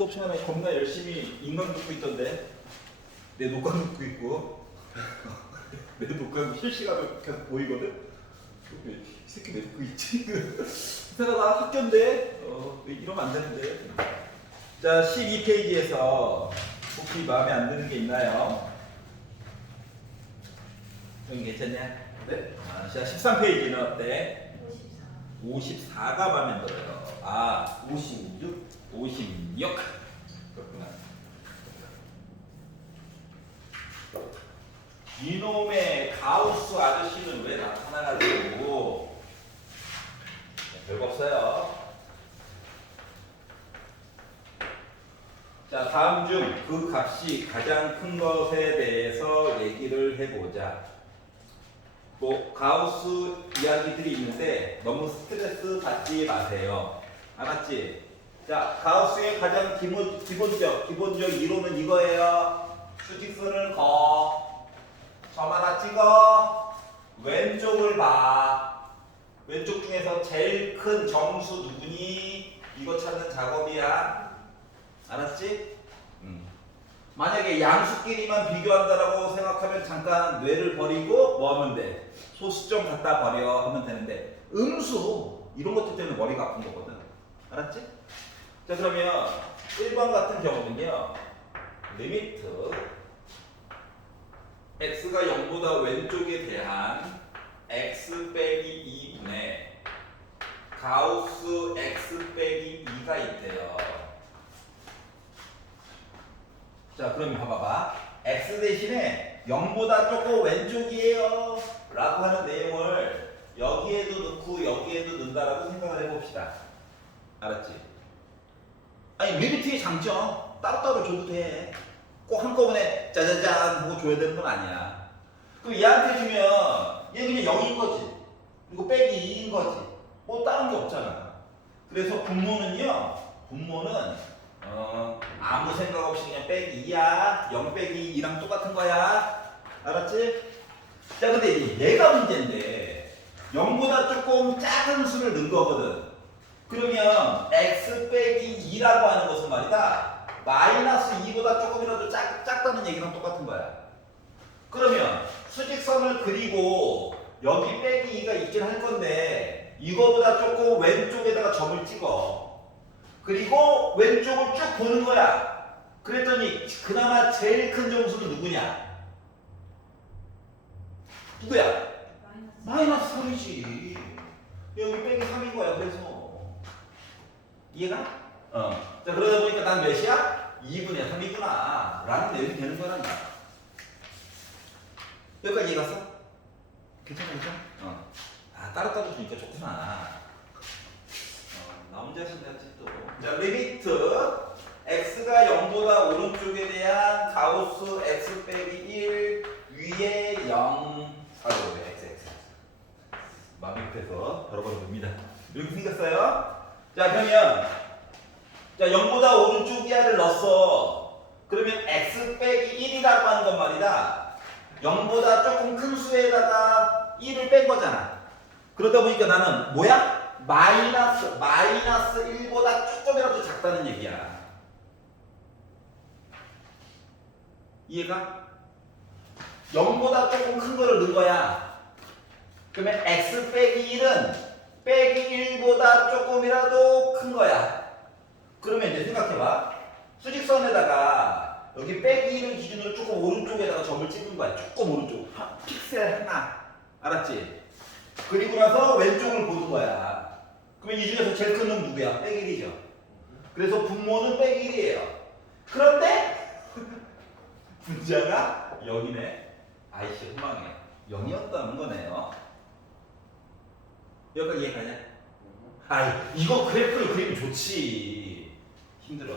수업 시간에 겁나 열심히 인강 듣고 있던데 내 녹강 듣고 있고 내 녹강 실시간으로 계속 보이거든? 이 새끼 왜 듣고 있지? 이상하다 학교인데 왜 이러면 안 되는데. 자 12페이지에서 혹시 마음에 안 드는 게 있나요? 여기 괜찮냐? 네? 자 13페이지는 어때? 54. 54가 마음에 들어요. 아 56? 56 그렇구나. 이놈의 가우스 아저씨는 왜 나타나가지고 별거 없어요. 자 다음 중 그 값이 가장 큰 것에 대해서 얘기를 해보자. 뭐 가우스 이야기들이 있는데 너무 스트레스 받지 마세요. 알았지? 자 가우스의 가장 기본적 이론은 이거예요. 수직선을 거, 점 하나 찍어, 왼쪽을 봐. 왼쪽 중에서 제일 큰 정수 누구니? 이거 찾는 작업이야. 알았지? 만약에 양수끼리만 비교한다라고 생각하면 잠깐 뇌를 버리고 뭐 하면 돼? 소수점 갖다 버려 하면 되는데 음수 이런 것들 때문에 머리가 아픈 거거든. 알았지? 자 그러면 1번 같은 경우는요. 리미트 x가 0보다 왼쪽에 대한 x 빼기 2분의 가우스 x 빼기 2가 있대요. 자 그럼 봐봐봐. x 대신에 0보다 조금 왼쪽이에요 라고 하는 내용을 여기에도 넣고 여기에도 넣는다라고 생각을 해봅시다. 알았지? 아니 리미트의 장점 따로따로 줘도 돼. 꼭 한꺼번에 짜자잔 하고 줘야 되는 건 아니야. 그럼 얘한테 주면 얘 그냥 0인 거지. 그리고 빼기 2인 거지. 뭐 다른 게 없잖아. 그래서 분모는 아무 생각 없이 그냥 빼기 2야. 0 빼기 2랑 똑같은 거야. 알았지? 자 근데 얘가 문제인데 0보다 조금 작은 수를 넣은 거거든. 그러면 x 빼기 2라고 하는 것은 말이다. 마이너스 2보다 조금이라도 작다는 얘기랑 똑같은 거야. 그러면 수직선을 그리고 여기 빼기 2가 있긴 할 건데 이거보다 조금 왼쪽에다가 점을 찍어. 그리고 왼쪽을 쭉 보는 거야. 그랬더니 그나마 제일 큰 정수는 누구냐? 누구야? 마이너스 3이지. 여기 빼기 3인 거야. 그래서 이해가? 자 그러다 보니까 난 몇이야? 2분의 3이구나 라는 내용이 되는 거란다. 여기까지 이해갔어? 괜찮아? 아 따로따로 주니까 좋구나. 나 혼자 신났지 또. 자 리미트 x가 0보다 오른쪽에 대한 가우스 x 빼기 1 위에 0 아이고 x 마음이 급해서 바로바로 봅니다. 이렇게 생겼어요. 자 그러면 자 0보다 오른쪽이야를 넣었어. 그러면 x 빼기 1이라고 하는 건 말이다. 0보다 조금 큰 수에다가 1을 뺀 거잖아. 그러다 보니까 나는 뭐야? 마이너스 1보다 조금이라도 작다는 얘기야. 이해가? 0보다 조금 큰 거를 넣은 거야. 그러면 x 빼기 1은 빼기 1보다 조금이라도 큰 거야. 그러면 이제 생각해봐. 수직선에다가 여기 빼기 1을 기준으로 조금 오른쪽에다가 점을 찍은 거야. 조금 오른쪽. 픽셀 하나. 알았지? 그리고 나서 왼쪽을 보는 거야. 그러면 이 중에서 제일 큰 놈 누구야? 빼기 1이죠. 그래서 분모는 빼기 1이에요. 그런데 분자가 0이네. 아이씨 흥망해. 0이었다는 거네요. 여기까지 이해가냐? 아이 이거 그래프를 그리면 좋지. 힘들어.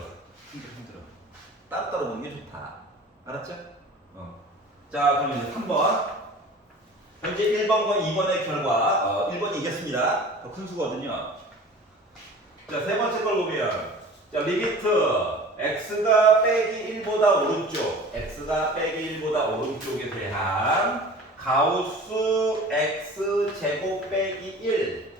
따로따로 보는 게 좋다. 알았죠? 자 그럼 이제 3번. 현재 1번과 2번의 결과 1번이 이겼습니다. 더 큰 수거든요. 자 세 번째 걸 보면 자 리미트 x가 빼기 1보다 오른쪽에 대한 가우스 x 제곱 빼기 1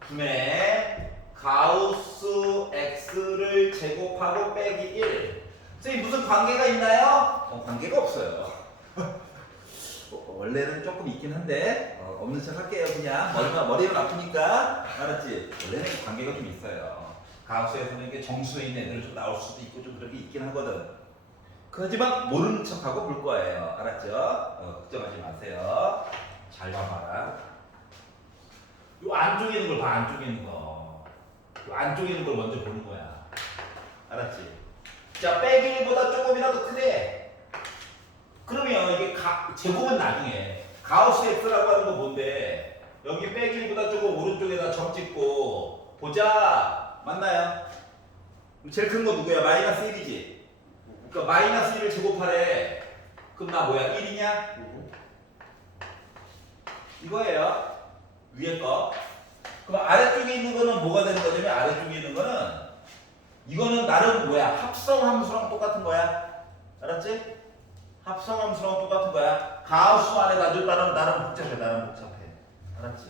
분의 가우스 x를 제곱하고 빼기 1. 선생님 무슨 관계가 있나요? 관계가 없어요. 원래는 조금 있긴 한데 없는 척 할게요. 그냥 머리가 아프니까. 알았지? 원래는 관계가 좀 있어요. 가우스에서는 이게 정수에 있는 애들 좀 나올 수도 있고 좀 그렇게 있긴 하거든. 하지만 모르는 척하고 볼 거예요. 알았죠? 걱정하지 마세요. 잘 봐봐라. 요 안쪽에 있는 걸 봐. 안쪽에 있는 거. 요 안쪽에 있는 걸 먼저 보는 거야. 알았지? 자, 빼기 1보다 조금이라도 크대. 그러면 이게 제곱은 나중에 가우스 x라고 하는 건 뭔데? 여기 빼기 1보다 조금 오른쪽에다 점 찍고 보자. 맞나요? 제일 큰 거 누구야? 마이너스 1이지. 그러니까 마이너스 1을 제곱하래. 그럼 나 뭐야? 1이냐? 이거예요. 위에 거. 그럼 아래쪽에 있는 거는 뭐가 되는 거냐면 아래쪽에 있는 거는 이거는 나름 뭐야? 합성함수랑 똑같은 거야. 알았지? 합성함수랑 똑같은 거야. 가우스 안에 나름 복잡해. 알았지?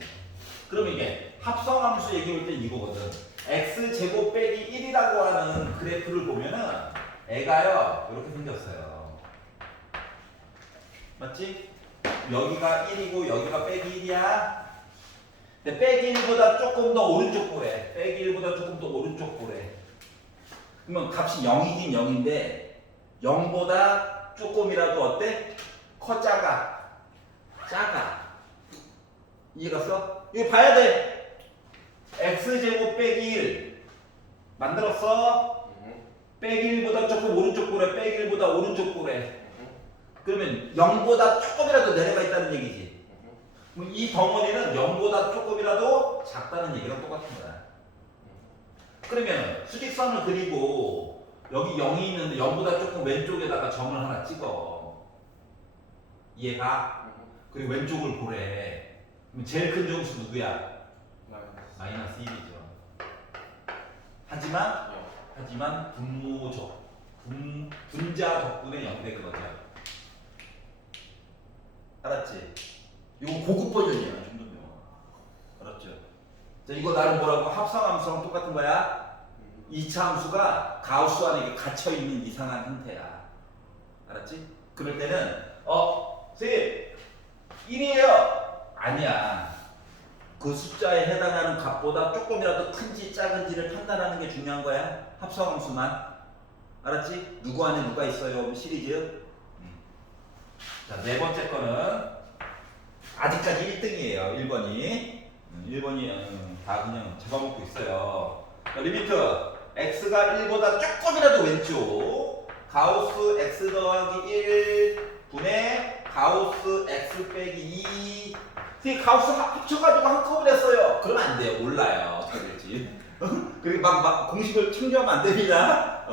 그럼 이게 합성함수 얘기할 때 이거거든. x제곱 빼기 1이라고 하는 그래프를 보면은 애가요 이렇게 생겼어요. 맞지? 여기가 1이고 여기가 빼기 1이야. 근데 빼기 1보다 조금 더 오른쪽 보래. 빼기 1보다 조금 더 오른쪽 보래. 그러면 값이 0이긴 0인데 0보다 조금이라도 어때? 작아. 이해갔어? 이거 봐야 돼. x제곱 빼기 1 만들었어? 빼기 1보다 조금 오른쪽 보래. 빼기 1보다 오른쪽 보래. 그러면 0보다 조금이라도 내려가 있다는 얘기지. 그럼 이 덩어리는 0보다 조금이라도 작다는 얘기랑 똑같은 거야. 그러면 수직선을 그리고 여기 0이 있는데 0보다 조금 왼쪽에다가 점을 하나 찍어. 이해가? 그리고 왼쪽을 보래. 그럼 제일 큰 정수 누구야? 마이너스 1이죠. 하지만 분자 덕분에 0 된 거죠. 알았지? 이거 고급 버전이야. 정도면. 알았죠? 자, 이거 나름 뭐라고? 합성함수랑 똑같은 거야. 2차 함수가 가우스 안에 갇혀있는 이상한 형태야. 알았지? 그럴 때는 선생님 1이에요. 아니야. 그 숫자에 해당하는 값보다 조금이라도 큰지 작은지를 판단하는 게 중요한 거야. 합성함수만. 알았지? 누구 안에 누가 있어요? 시리즈. 자, 네 번째 거는 아직까지 1등이에요. 1번이. 1번이 다 그냥 잡아먹고 있어요. 자, 리미트 x가 1보다 조금이라도 왼쪽 가우스 x 더하기 1 분의 가우스 x 빼기 2 가우스 합쳐가지고 한꺼번에 했어요. 그러면 안 돼요. 몰라요. 어떻게 될지. 그리고 막 공식을 참조하면 안 됩니다.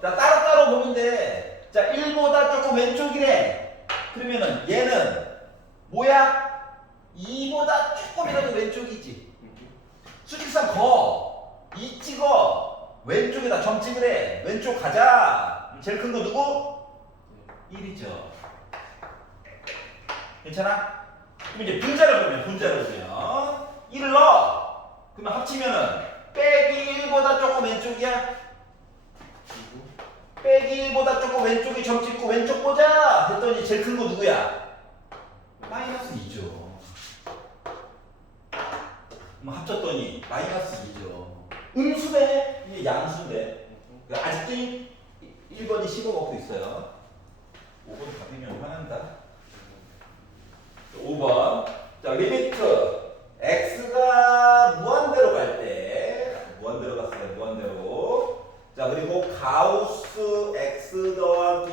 자, 따로따로 보면 돼. 자, 1보다 조금 왼쪽이래. 그러면은 얘는 뭐야? 2보다 조금이라도 왼쪽이지. 수직선 거 2 찍어. 왼쪽에다 점 찍으래. 왼쪽 가자. 제일 큰 거 누구? 1이죠. 괜찮아? 그럼 이제 분자를 보면 1을 넣어. 그러면 합치면은 빼기 1보다 조금 왼쪽이야. 빼기 1보다 조금 왼쪽에 점 찍고 왼쪽 보자 했더니 제일 큰 거 누구야? 마이너스 2죠. 그럼 합쳤더니 마이너스 2죠. 음수네. 이게 양수인데. 아직도 1번이 15 먹고 있어요. 5번 답이면 화난다. 5번. 자, 리미트 x가 무한대로 갈 때, 무한대로 갔어요. 무한대로. 자, 그리고 가우스 x 더하기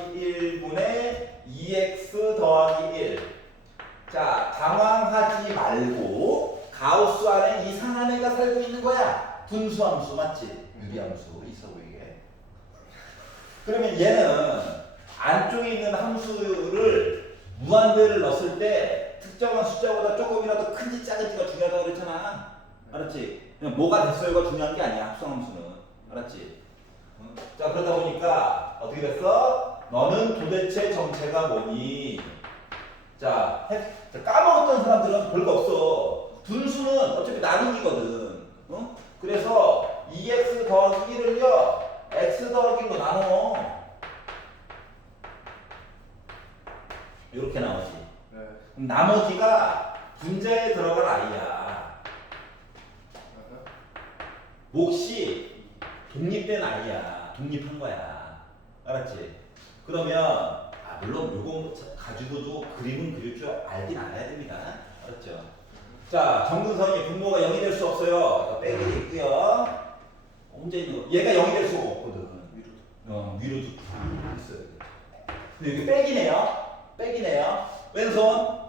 1분의 2x 더하기 1. 자, 당황하지 말고 가우스 안에 이상한 애가 살고 있는 거야. 분수함수 맞지? 유리함수 있어 보이게. 그러면 얘는 안쪽에 있는 함수를 무한대를 넣었을 때 특정한 숫자보다 조금이라도 큰지 작은지가 중요하다고 그랬잖아. 알았지? 그냥 뭐가 됐어요가 중요한 게 아니야. 합성함수는. 알았지? 자, 그러다 보니까 어떻게 됐어? 너는 도대체 정체가 뭐니? 자, 까먹었던 사람들은 별거 없어. 분수는 어차피 나누기거든. 그래서 2x 더하기 1을요 x 더하기 1로 나눠. 이렇게 나오지. 네. 그럼 나머지가 분자에 들어갈 i야. 몫이 독립된 i야. 독립한 거야. 알았지? 그러면 물론 요거 가지고도 그림은 그릴 줄 알긴 알아야 됩니다. 알았죠? 자, 정근선이 분모가 0이 될 수 없어요. 빼게 돼 있고요. 혼자 있는 거. 얘가 0이 될 수가 없거든. 위로도 있어요. 근데 여기 빼기네요. 빼기네요. 왼손.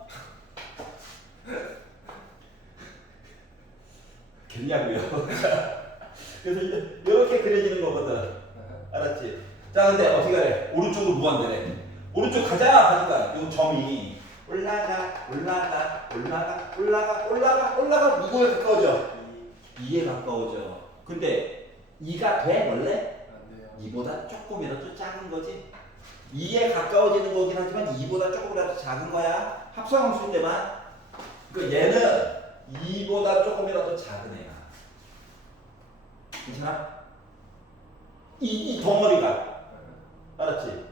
겠냐고요. 그래서 이렇게 그려지는 거거든. 알았지? 자, 근데 어떻게 하래? 오른쪽으로 무한대래. 오른쪽 가자 하니까 이 점이 올라가 누구에 가까워져? 2에 가까워져. 근데 2가 돼 원래? 안 돼요. 2보다 조금이라도 작은 거지. 2에 가까워지는 거긴 하지만 2보다 조금이라도 작은 거야. 합성함수일 때만. 그 얘는 2보다 조금이라도 작은 애야. 괜찮아? 이 덩어리가. 알았지?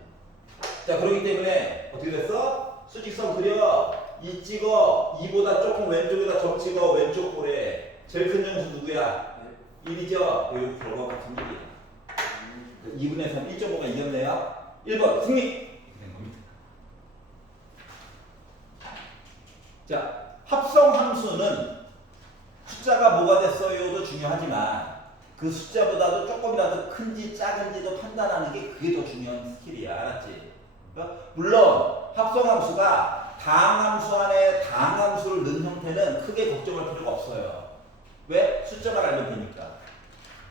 자, 그렇기 때문에 어떻게 됐어? 수직선 그려. 2 찍어. 2보다 조금 왼쪽에다 점 찍어. 왼쪽 볼에. 제일 큰 정수 누구야? 1이죠? 여기 결과 같은 일이야. 2분의 3, 1.5가 이겼네요. 1번 승리! 자, 합성함수는 숫자가 뭐가 됐어요도 중요하지만 그 숫자보다도 조금이라도 큰지 작은지도 판단하는 게 그게 더 중요한 스킬이야. 알았지? 물론 합성함수가 다항함수 안에 다항함수를 넣은 형태는 크게 걱정할 필요가 없어요. 왜? 숫자만 알면 되니까.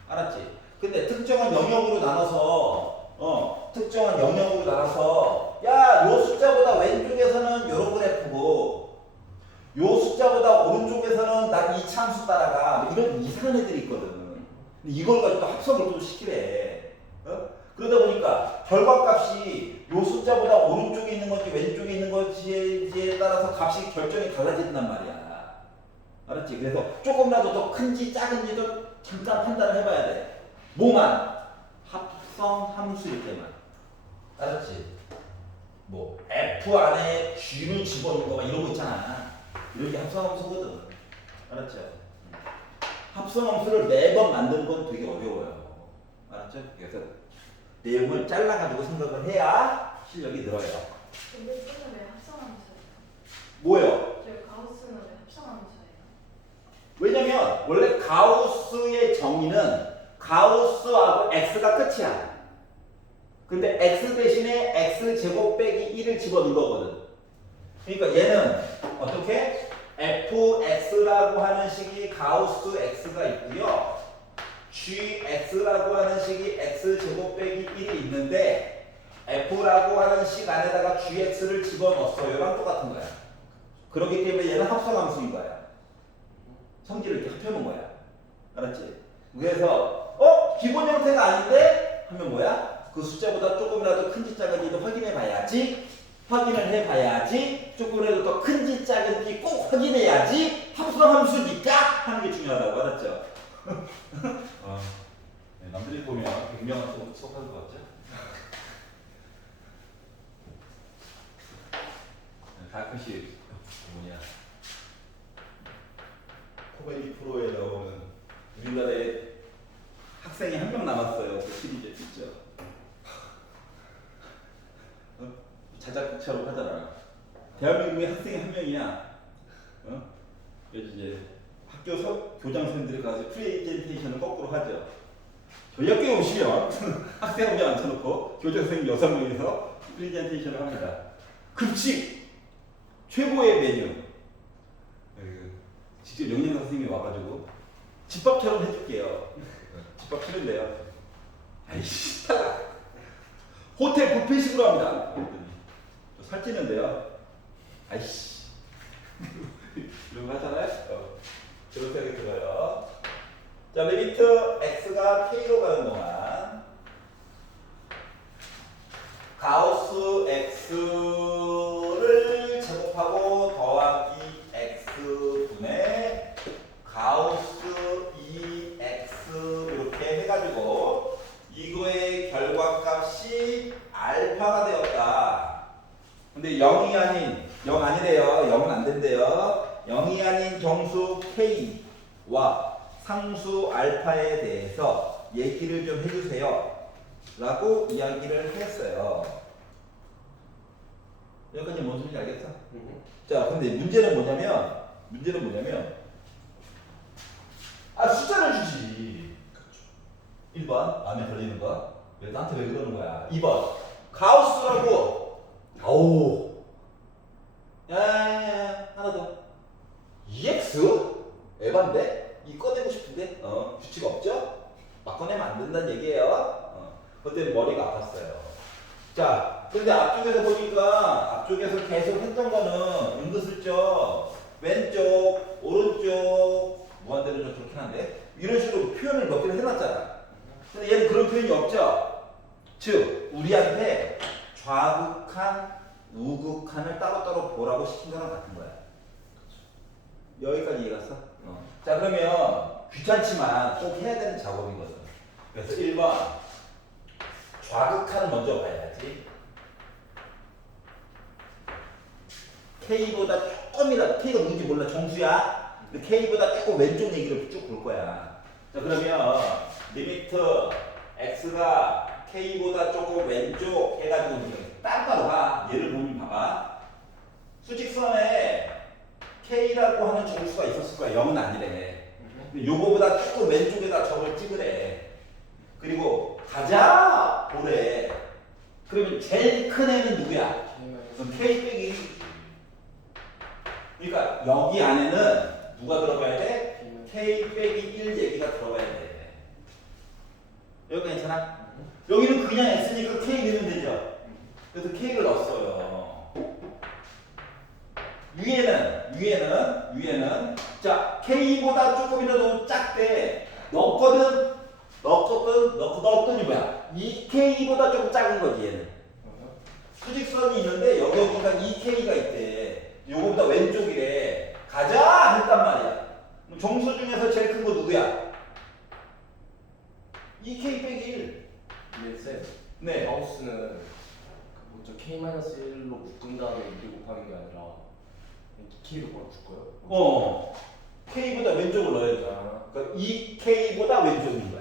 알았지? 근데 특정한 영역으로 나눠서 특정한 영역으로 나눠서 야, 요 숫자보다 왼쪽에서는 요런 그래프고 요 숫자보다 오른쪽에서는 나 이 참수 따라가 뭐 이런 이상한 애들이 있거든. 이걸 가지고 합성을 또 시키래. 그러다 보니까 결과값이 요 숫자보다 오른쪽에 있는 건지 왼쪽에 있는 건지에 따라서 값이 결정이 달라진단 말이야. 알았지? 그래서 조금이라도 더 큰지 작은지도 잠깐 판단을 해봐야 돼. 뭐만? 합성함수일 때만. 알았지? 뭐 F 안에 G를 집어넣는 거 막 이런 거 있잖아. 이런 게 합성함수거든. 알았죠? 합성함수를 매번 만드는 건 되게 어려워요. 알았죠? 그래서 내용을 잘라가지고 생각을 해야 실력이 늘어요. 근데 쟤는 왜 합성함수예요? 뭐요? 저희 가우스는 왜 합성함수예요? 왜냐면 원래 가우스의 정의는 가우스하고 x가 끝이야. 근데 x 대신에 x 제곱 빼기 1을 집어넣은 거거든. 그러니까 얘는 어떻게? fx라고 하는 식이 가우스 x가 있고요. gx라고 하는 식이 x 제곱 빼기 1이 있는데 f라고 하는 식 안에다가 gx를 집어넣었어요. 랑 똑같은 거야. 그렇기 때문에 얘는 합성함수인 거야. 성질을 이렇게 합해놓은 거야. 알았지? 그래서 기본 형태가 아닌데 하면 뭐야? 그 숫자보다 조금이라도 큰지 작은지도 확인해 봐야지. 확인을 해봐야지. 조금이라도 더 큰지 작은지 꼭 확인해야지. 합성함수니까 하는 게 중요하다고. 알았죠? 네, 남들이 보면 유명한 수업하는 것 같죠? 가끔씩 뭐냐 코미디 프로에 나오는 우리나라에 학생이 한 명 남았어요. 그 시리즈 있죠. 자작극처럼 하잖아. 대한민국에 학생이 한 명이야. 그래서 이제 학교 교장 선생님들이 가서 프레젠테이션을 거꾸로 하죠. 저희 학교에 오시면 학생 한 명 앉혀놓고 교장 선생님 6명이서 프레젠테이션을 합니다. 급식 최고의 메뉴. 직접 영양사 선생님이 와가지고 집밥처럼 해줄게요. 집밥 싫은데요. 아이씨 탈락. 호텔 뷔페식으로 합니다. 저 살찌는데요. 아이씨 이런 거 하잖아요. 저런 생각이 들어요. 자, 리미트 x가 k로 가는 동안 가우스 x를 제곱하고 더하기 x분의 가우스 2x 이렇게 알파가 되었다. 근데 0이 아닌 0 아니래요. 0은 안 된대요. 0이 아닌 정수 K와 상수 알파에 대해서 얘기를 좀 해주세요. 라고 이야기를 했어요. 여기까지 뭔 소리인지 알겠어? 자, 근데 문제는 뭐냐면 숫자를 주지. 1번 마음에 걸리는 거. 왜 나한테 왜 그러는 거야? 2번 가우스라고. 아우. 야야야 하나 더. EX? 에반데? 이 꺼내고 싶은데? 규칙 없죠? 막 꺼내면 안 된다는 얘기예요. 그때 머리가 아팠어요. 자, 근데 앞쪽에서 보니까 앞쪽에서 계속 했던 거는 은근슬쩍 왼쪽, 오른쪽, 무한대로 좀 그렇긴 한데 이런 식으로 표현을 몇 개를 해놨잖아. 근데 얘는 그런 표현이 없죠. 즉, 우리한테 좌극한, 우극한을 따로따로 보라고 시킨 거랑 같은 거야. 여기까지 이해갔어? 자, 그러면 귀찮지만 꼭 해야 되는 작업이거든. 그래서 1번 좌극한을 먼저 봐야지. K보다 조금이라도 K가 누군지 몰라. 정수야. 근데 K보다 조금 왼쪽 얘기를 쭉 볼 거야. 자, 그러면 리미트 X가 K보다 조금 왼쪽 해가지고 따로따로 봐. 얘를 보면 봐봐. 수직선에 K라고 하는 정수가 있었을 거야. 0은 아니래. 근데 요거보다 조금 왼쪽에다 점을 찍으래. 그리고 가자 보래. 그러면 제일 큰 애는 누구야? 그럼 K 빼기 1. 그러니까 여기 안에는 누가 들어가야 돼? K 빼기 1 얘기가 들어가야 돼. 여기 괜찮아? 여기는 그냥 X니까 K 넣으면 되죠? 그래서 K를 넣었어요. 위에는 자 K보다 조금이라도 작대. 넣었더니 뭐야? 2K보다 조금 작은 거지 얘는. 수직선이 있는데 여기가 2K가 있대. 요거보다 왼쪽이래. 가자 했단 말이야. 그럼 정수 중에서 제일 큰 거 누구야? 2K 빼기 1. 네, 쌤. 네. 가우스는 먼저 K-1로 묶은 다음에 2를 곱하는 게 아니라 K로 바로 줄 거예요? K보다 왼쪽을 넣어야죠. 아. 그러니까 2K보다 왼쪽인 거야.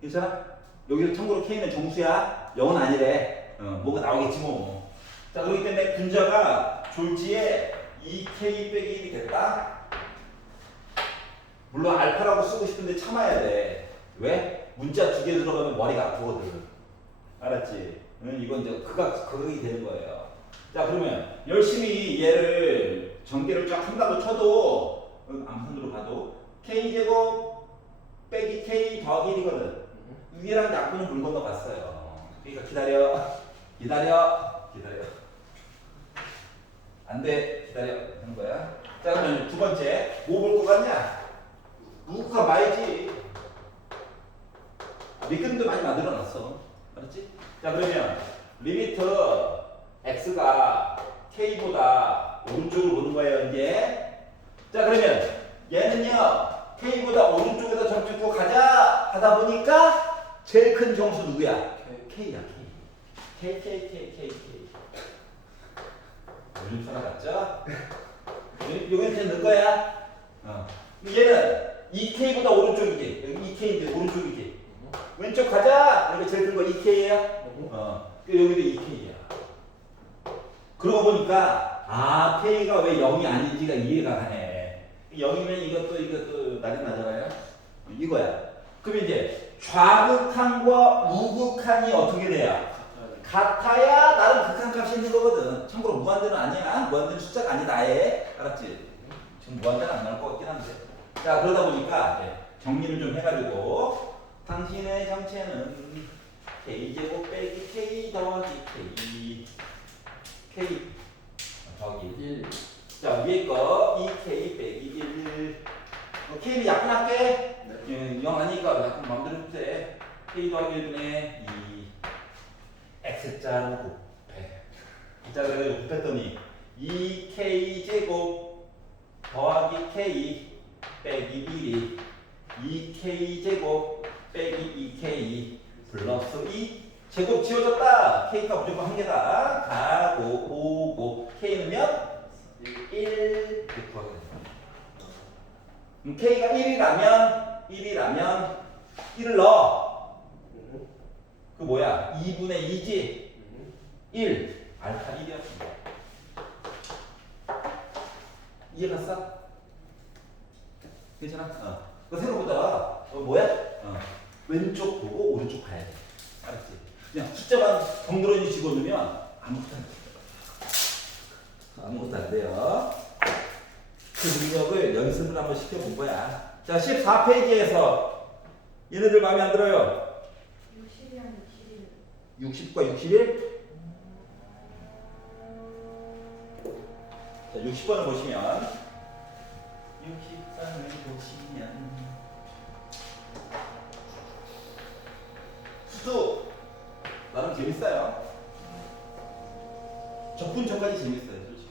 괜찮아? 여기서 참고로 K는 정수야. 0은 아니래. 뭐가 나오겠지 뭐. 자, 그렇기 때문에 분자가 졸지에 2K 빼기 1이 됐다. 물론 알파라고 쓰고 싶은데 참아야 돼. 왜? 문자 두 개 들어가면 머리가 아프거든. 알았지? 이건 이제 극악이 되는 거예요. 자, 그러면 열심히 얘를 전개를 쫙 한다고 쳐도 암산으로 봐도 K제곱 빼기 K 더하기 1이거든. 위랑 약분은 물 건너갔어요. 그러니까 기다려. 안 돼. 기다려. 하는 거야. 자, 그러면 두 번째. 뭐 볼 것 같냐? 우극한 말이지. 미끄럼도 많이 만들어놨어. 알았지? 자, 그러면 리미트 X가 K보다 오른쪽을 보는 거예요, 이제. 자, 그러면 얘는요. K보다 오른쪽에다 점 찍고 가자 하다 보니까 제일 큰 정수 누구야? K야, K. 요즘 사람 같죠? 이건 그냥 넣은 거야. 얘는 2K보다 오른쪽이지. 여기 2K인데 오른쪽이지. 왼쪽 가자. 여기 제일 큰 거 2K야. 여기도 2K야. 그러고 보니까 K가 왜 0이 아닌지가 이해가 가네. 0이면 이것도 나중 나잖아요. 이거야. 그럼 이제 좌극한과 우극한이 어떻게 돼요? 같아야 나름 극한 값이 있는 거거든. 참고로 무한대는 아니야. 무한대는 숫자가 아니다. 아예. 알았지? 지금 무한대는 안 나올 것 같긴 한데. 자, 그러다 보니까 이제 정리를 좀 해가지고 당신의 정체는 K제곱 빼기 K 더하기 K 더하기 1. 자, 위에 거 2K 빼기 1. K는 약분할게. 네. 0 아니니까 약분 마음대로 해주세요. K 더하기 1분의 2 X자로 곱해. 자, 그래서 곱했더니 2K 제곱 더하기 K 빼기 1이 2K 제곱 빼기 2K 플러스 2 제곱 지워졌다. K가 무조건 한 개다. 가고 오고 K는 몇? 1 이렇게 구하게 됩니다. 그럼 K가 1이라면 1을 넣어. 그 뭐야? 2분의 2지? 1 알파 1이었습니다. 이해갔어? 괜찮아? 그거 생각보다 뭐야? 왼쪽 보고 오른쪽 봐야 돼. 알았지? 그냥 숫자만 덩그러니 집어넣으면 아무것도 안 돼요. 그 능력을 연습을 한번 시켜본 거야. 자, 14페이지에서 얘네들 마음에 안 들어요. 60이랑 61. 60과 61? 자, 60번을 보시면 60번을 보시면 수도 나름 재밌어요. 적분 전까지 재밌어요, 솔직히.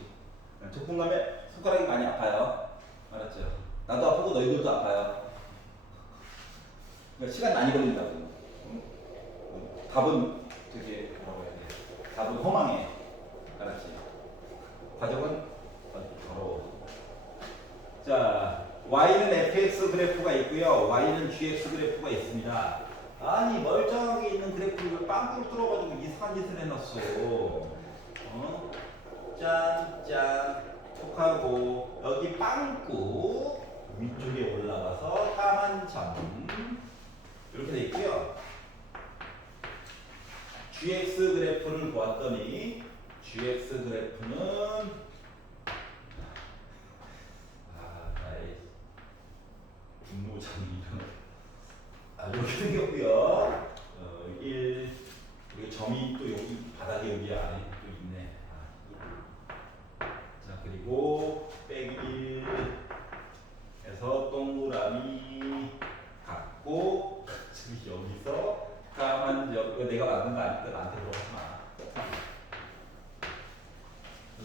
적분 가면 손가락이 많이 아파요. 알았죠? 나도 아프고 너희들도 아파요. 그러니까 시간 많이 걸린다고. 답은 되게 뭐라고 해야 돼? 답은 허망해. 알았지? 과정은 더러워. 자, y는 fx 그래프가 있고요. y는 gx 그래프가 있습니다. 아니 멀쩡하게 있는 그래프를 빵꾸를 뚫어가지고 이상한 짓을 해놨어. 짠 톡하고 여기 빵꾸 위쪽에 올라가서 까만 점 이렇게 돼 있고요. gx 그래프를 보았더니 gx 그래프는 나의 분노장이 이렇게 생겼고요. 1 그리고 점이 또 여기 바닥에 여기 안에 또 있네. 자, 그리고 빼기 1 해서 동그라미 갖고 여기서 까만 이거 내가 만든 거 아니까 나한테 물어보지 마.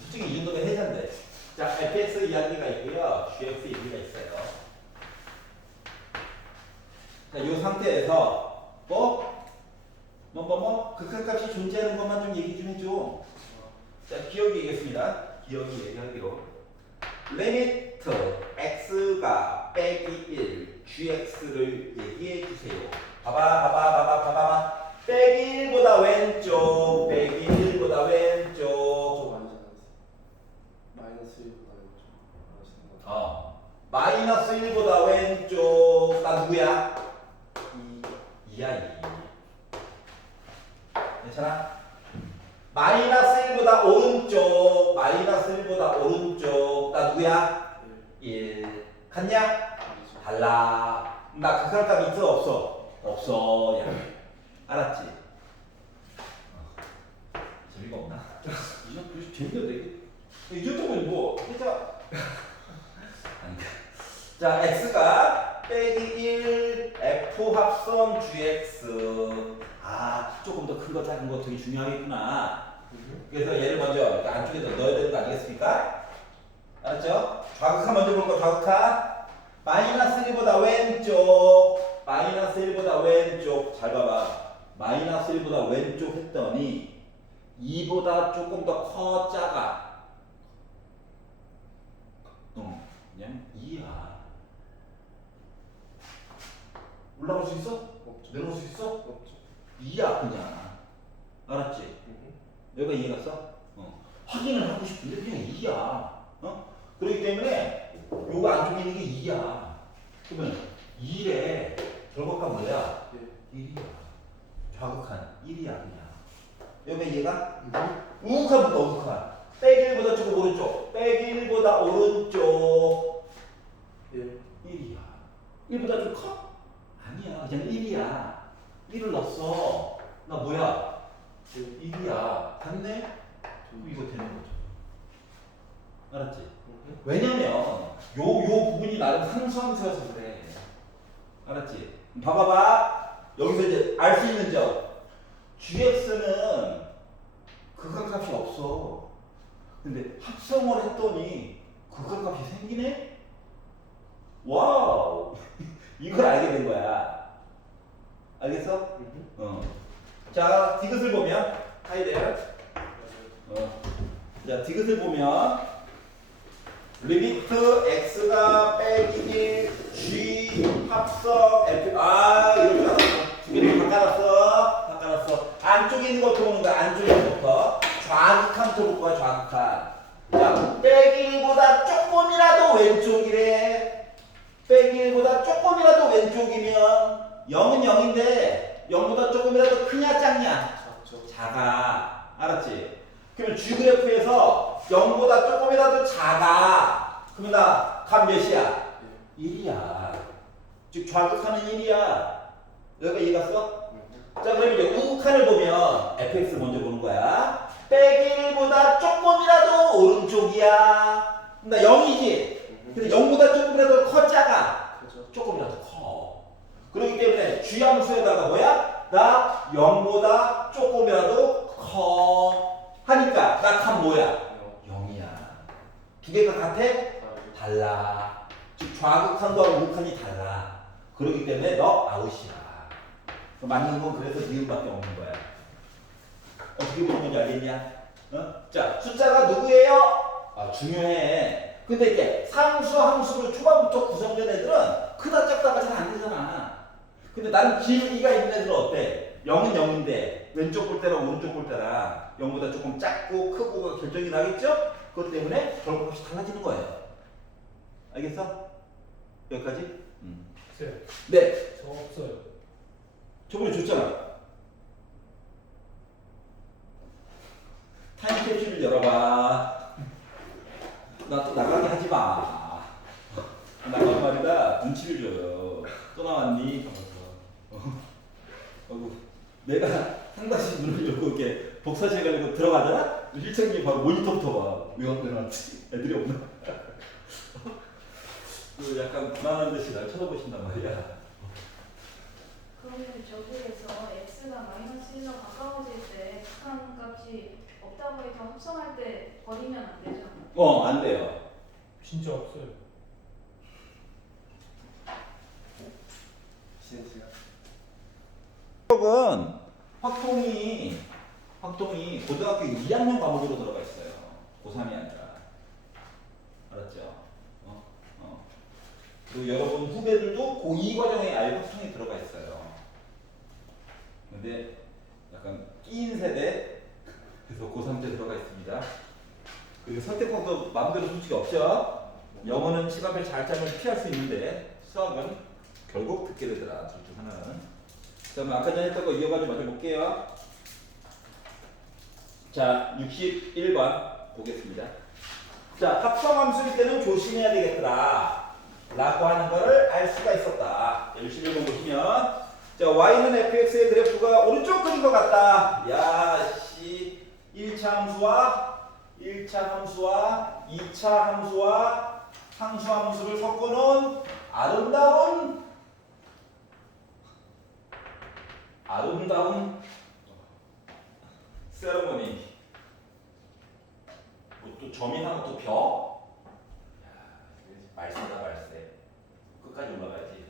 솔직히 이 정도면 해산돼. 자, fx 이야기가 있고요. gx 얘기가 있어요. 자, 이 상태에서 극한값이 존재하는 것만 좀 얘기 좀 해줘. 자, 기억이 얘기했습니다. 기억이 얘기하기로 리미트 x가 빼기 1 gx를 얘기해 주세요. 봐봐. 빼기 1보다 왼쪽, 빼기 1보다 왼쪽. 마이너스 1보다 왼쪽. 마이너스 1보다 왼쪽. 나 누구야? 2야 2. 괜찮아? 마이너스 1보다 오른쪽. 마이너스 1보다 오른쪽. 나 누구야? 1. 같냐? 달라. 나 극한값 있어 없어? 없어. 야. 알았지? 재미가 없나? 이 정도 재미가 되게. 이 정도면 뭐 해자. 자, x가 빼기 1 f 합성 gx. 조금 더 큰 거 작은 거 되게 중요하겠구나. 그래서 얘를 먼저 이렇게 안쪽에 넣어야 되는 거 아니겠습니까? 알았죠? 좌극한 먼저 볼 거. 좌극한 마이너스 1보다 왼쪽. 마이너스 1보다 왼쪽. 잘 봐봐. 마이너스 1보다 왼쪽 했더니 2보다 조금 더 커 작아. 그냥 2야. 올라갈 수 있어? 없죠. 내려올 수 있어? 없죠. 2야 그냥. 알았지? 여기가 이해갔어? 확인을 하고 싶은데 그냥 2야. 그렇기 때문에 요거 안쪽에 있는 게 2야. 그러면 2에 절곡한 뭐야? 1이야. 좌극한 1이야 그냥. 여기가 이해가? 우극한부터 우극한. 빼기 1보다 조금 오른쪽. 빼기 1보다 오른쪽. 1이야. 1보다 좀 커? 아니야. 그냥 1이야. 1을 넣었어. 나 뭐야? 1이야. 맞네? 이거 되는 거죠. 알았지? 왜냐면 요 부분이 나름 상수함수여서 그래. 알았지? 봐봐봐. 여기서 이제 알 수 있는 점. gx는 극한값이 없어. 근데 합성을 했더니 극한값이 생기네? 와우! 이걸 알게 된 거야. 알겠어? 자, 디귿을 보면 하이데요. 자, 디귿을 보면 리미트 x가 빼기 1 g 합성 f 이럴 줄 알았어. 두 개를 바꿔놨어. 안쪽에 있는 것부터 보는 거야. 안쪽에 있는 것부터 좌극한부터 볼 거야. 좌극한. 자, 빼기 1보다 조금이라도 왼쪽이래. 빼기 1보다 조금이라도 왼쪽이면 0은 0인데 0보다 조금이라도 크냐 작냐? 작죠. 작아. 알았지? 그러면 G 그래프에서 0보다 조금이라도 작아. 그러면 나 값 몇이야? 1이야. 즉 좌극하는 1이야. 여기가 이해갔어? 자, 그러면 이제 우극한을 보면 fx 먼저 보는 거야. 빼기 1보다 조금이라도 오른쪽이야. 나 0이지? 근데 0보다 조금이라도 커 작아? 그죠. 조금이라도 커. 그렇기 때문에 G 함수에다가 뭐야? 나 0보다 조금이라도 커 하니까 나 값 뭐야? 0이야. 두 개가 같아? 달라. 즉 좌극한과 우극한이 달라. 그렇기 때문에 너 아웃이야. 맞는 건 그래서 니은밖에 없는 거야. 어떻게 보는 건지 알겠냐? 자, 숫자가 누구예요? 중요해. 근데 이제 상수, 함수로 초반부터 구성된 애들은 크다 작다가 잘 안 되잖아. 근데 나는 길이가 있는 애들은 어때? 0은 0인데 왼쪽 볼 때랑 오른쪽 볼 때랑 0보다 조금 작고 크고가 결정이 나겠죠? 그것 때문에 결과값이 달라지는 거예요. 알겠어? 여기까지? 쌤, 네. 저 없어요. 저번에 줬잖아. 타임캡슐을 열어봐. 나 또 나가게 하지 마. 나가면 말이다 눈치를 줘요. 또 나왔니? 내가 상당히 눈을 열고 이렇게 복사실 가지고 들어가잖아? 일청이 바로 모니터부터 봐. 왜 나왔지? 애들이 없나? 그 약간 불안한 듯이 날 쳐다보신단 말이야. 그러면 저기에서 x가 마이너스 1로 가까워질 때 극한 값이 없다고 해서 합성할 때 버리면 안 되잖아. 안 돼요. 진짜 없어요. 쉬는 시간. 쪽은 확통이 고등학교 2학년 과목으로 들어가 있어요. 고3이 아니라. 알았죠? 그리고 여러분 후배들도 고2 과정에 아예 확통이 들어가 있어요. 근데 약간 끼인 세대, 그래서 고3 때 들어가 있습니다. 그리고 선택법도 마음대로 솔직히 없죠? 영어는 시간을 잘 짜면 피할 수 있는데 수학은 결국 듣게 되더라. 둘 중 하나는. 그다음에 아까 전에 했던 거 이어가지고 먼저 볼게요. 자, 61번 보겠습니다. 자, 합성함수일 때는 조심해야 되겠더라 라고 하는 거를 알 수가 있었다. 61번 보시면 자, y는 fx의 그래프가 오른쪽 그린 것 같다. 야, 씨 1차 함수와 2차 함수와 상수 함수를 섞어놓은 아름다운 세레모니. 또 점이나 또 벼? 말세다 말세. 끝까지 올라가야지.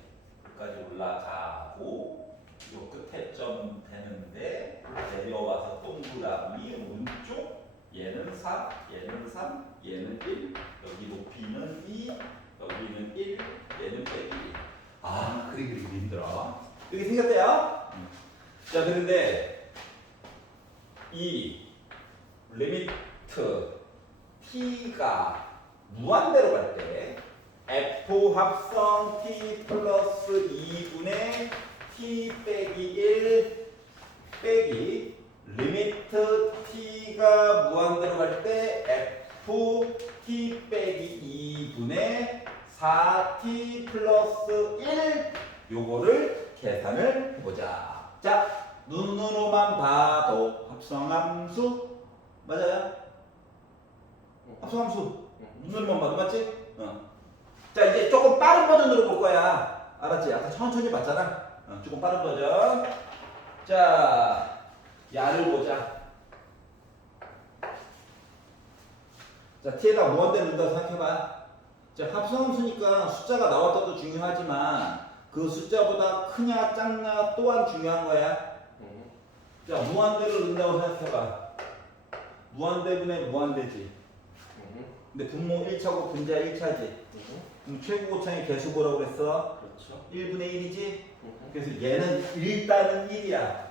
끝까지 올라가고 요 끝에 점 되는데 내려와서 동그라미 오른쪽. 얘는 4, 얘는 3, 얘는 1. 여기 높이는 2, 여기는 1, 얘는 빼기 1. 그리기 힘들어. 이렇게 생겼대요. 자, 그런데 이 리미트 t가 무한대로 갈 때 f 합성 t 플러스 2분의 t 빼기 1 빼기 리미트 t가 무한대로 갈 때 f t 빼기 2분의 4t 플러스 1 요거를 계산을 해보자. 자, 눈으로만 봐도 합성함수 맞아요? 합성함수 눈으로만 봐도 맞지? 자, 이제 조금 빠른 버전으로 볼 거야. 알았지? 아까 천천히 봤잖아. 조금 빠른 버전. 자, 야를 보자. 자, t에다 무한대 넣는다고 생각해봐. 자, 합성함수니까 숫자가 나왔다도 중요하지만 그 숫자보다 크냐 작냐 또한 중요한 거야. 자, 무한대로 넣는다고 생각해봐. 무한대분의 무한대지. 근데 분모 1차고 분자 1차지. 그럼 최고 고창의 개수 뭐라고 그랬어? 그렇죠. 1분의 1이지? 그래서 얘는 일단은 1이야.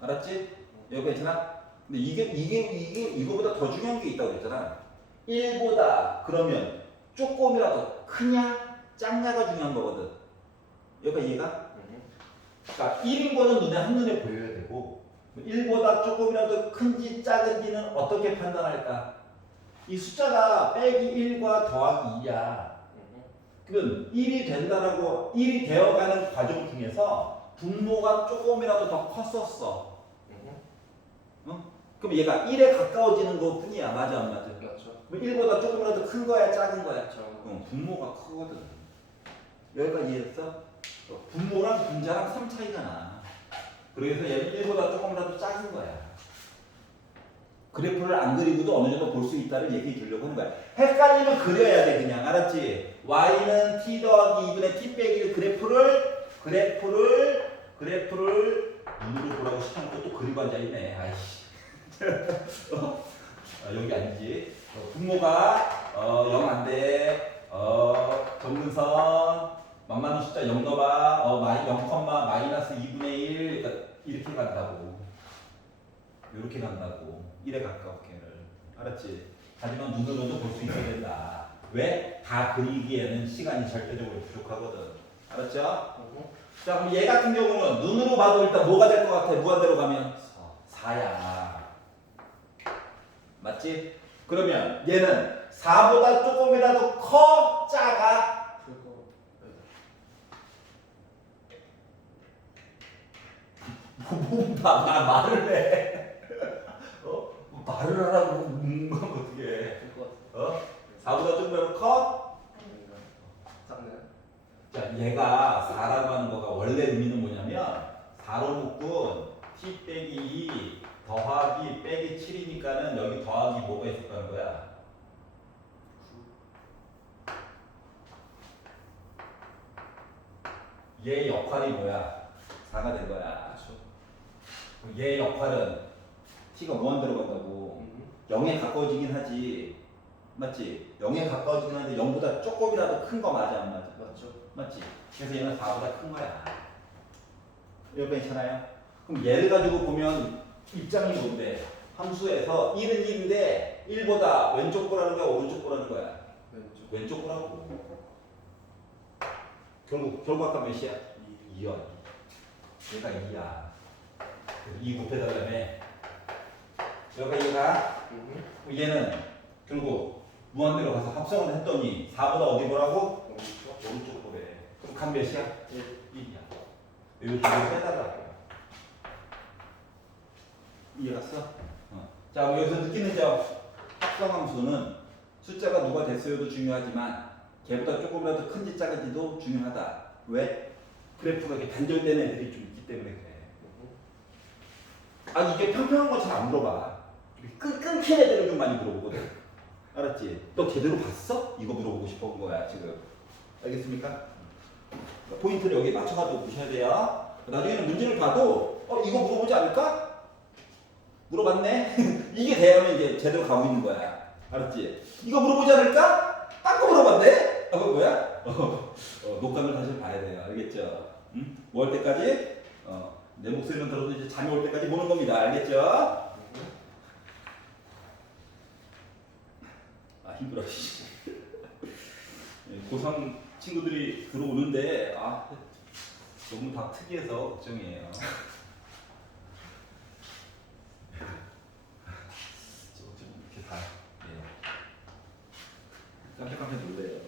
알았지? 여기 괜찮아? 근데 이게 이거보다 더 중요한 게 있다고 그랬잖아. 1보다 그러면 조금이라도 크냐 작냐가 중요한 거거든. 여기가 이해가? 그러니까 1인 거는 눈에 한눈에 보여야 되고 1보다 조금이라도 큰지 작은지는 어떻게 판단할까? 이 숫자가 빼기 1과 더하기 2야. 그러면 1이 된다라고 1이 되어가는 과정 중에서 분모가 조금이라도 더 컸었어. 그럼 얘가 1에 가까워지는 것 뿐이야. 맞아 안 맞아? 그렇죠. 그럼 1보다 조금이라도 큰 거야 작은 거야? 그렇죠. 분모가 크거든. 여기까지 이해했어? 분모랑 분자랑 3 차이가 나. 그래서 얘는 1보다 조금이라도 작은 거야. 그래프를 안 그리고도 어느 정도 볼 수 있다를 얘기해 주려고 하는 거야. 헷갈리면 그려야 돼 그냥. 알았지? y는 t 더하기 2분의 t 빼기 1 그래프를 눈으로 보라고 시켜놓고 또 그리고 앉아있네. 아이씨. 여기 아니지. 분모가 0 안 돼. 점근선 만만한 숫자 0 넣어봐. 0, 마이너스 2분의 1 그러니까 이렇게 간다고. 이렇게 간다고. 1에 가깝게를. 알았지? 하지만 눈으로도 볼 수 있어야 된다. 왜? 다 그리기에는 시간이 절대적으로 부족하거든. 알았죠? 자, 그럼 얘 같은 경우는 눈으로 봐도 일단 뭐가 될 것 같아? 무한대로 가면 4야. 맞지? 그러면 얘는 4보다 조금이라도 커? 작아? 말을 해. 말을 하라고 묻는 건 어떻게 해? 4보다 조금이라도 커? 작네요. 자, 얘가 4라고 하는 거가 원래 의미는 뭐냐면 4로 묶은 t 빼기 2 더하기 빼기 7이니까는 여기 더하기 뭐가 있었다는 거야? 얘 역할이 뭐야? 4가 된 거야. 그렇죠. 얘 역할은 t가 무한대로 간다고 0에 가까워지긴 하지. 맞지? 0에 가까워지긴 하는데 0보다 조금이라도 큰 거 맞아 안 맞아? 맞죠. 맞지? 그래서 얘는 4보다 큰 거야. 이거 괜찮아요? 그럼 얘를 가지고 보면 입장이 뭔데? 함수에서 1은 1인데 1보다 왼쪽 거라는 거야? 오른쪽 거라는 거야? 왼쪽. 왼쪽 거라고. 결국 아까 몇이야? 2야. 얘가 2야. 2 곱해달라며. 얘가 얘는 결국 무한대로 가서 합성을 했더니 4보다 어디 보라고? 오른쪽 보래. 그럼 간 몇이야? 1이야. 이거 두 개 빼달라고. 이해갔어? 자, 그럼 여기서 느끼는 점. 합성함수는 숫자가 누가 됐어요도 중요하지만 걔보다 조금이라도 큰지 작은지도 중요하다. 왜? 그래프가 이렇게 단절되는 애들이 좀 있기 때문에 그래. 아니 이게 평평한 거 잘 안 물어봐. 끊긴 애들을 좀 많이 물어보거든. 알았지? 너 제대로 봤어? 이거 물어보고 싶은 거야 지금. 알겠습니까? 포인트를 여기 맞춰가지고 보셔야 돼요. 나중에는 문제를 봐도 이거 물어보지 않을까? 물어봤네? 이게 돼야면 이제 제대로 가고 있는 거야. 알았지? 이거 물어보지 않을까? 딴 거 물어봤네? 그거 뭐야? 녹감을 다시 봐야 돼요. 알겠죠? 응? 뭐 할 때까지? 내 목소리만 들어도 이제 잠이 올 때까지 보는 겁니다. 알겠죠? 아, 힘들어. 고3 친구들이 들어오는데, 너무 다 특이해서 걱정이에요. 좀 이렇게 다, 깜짝깜짝 놀래요.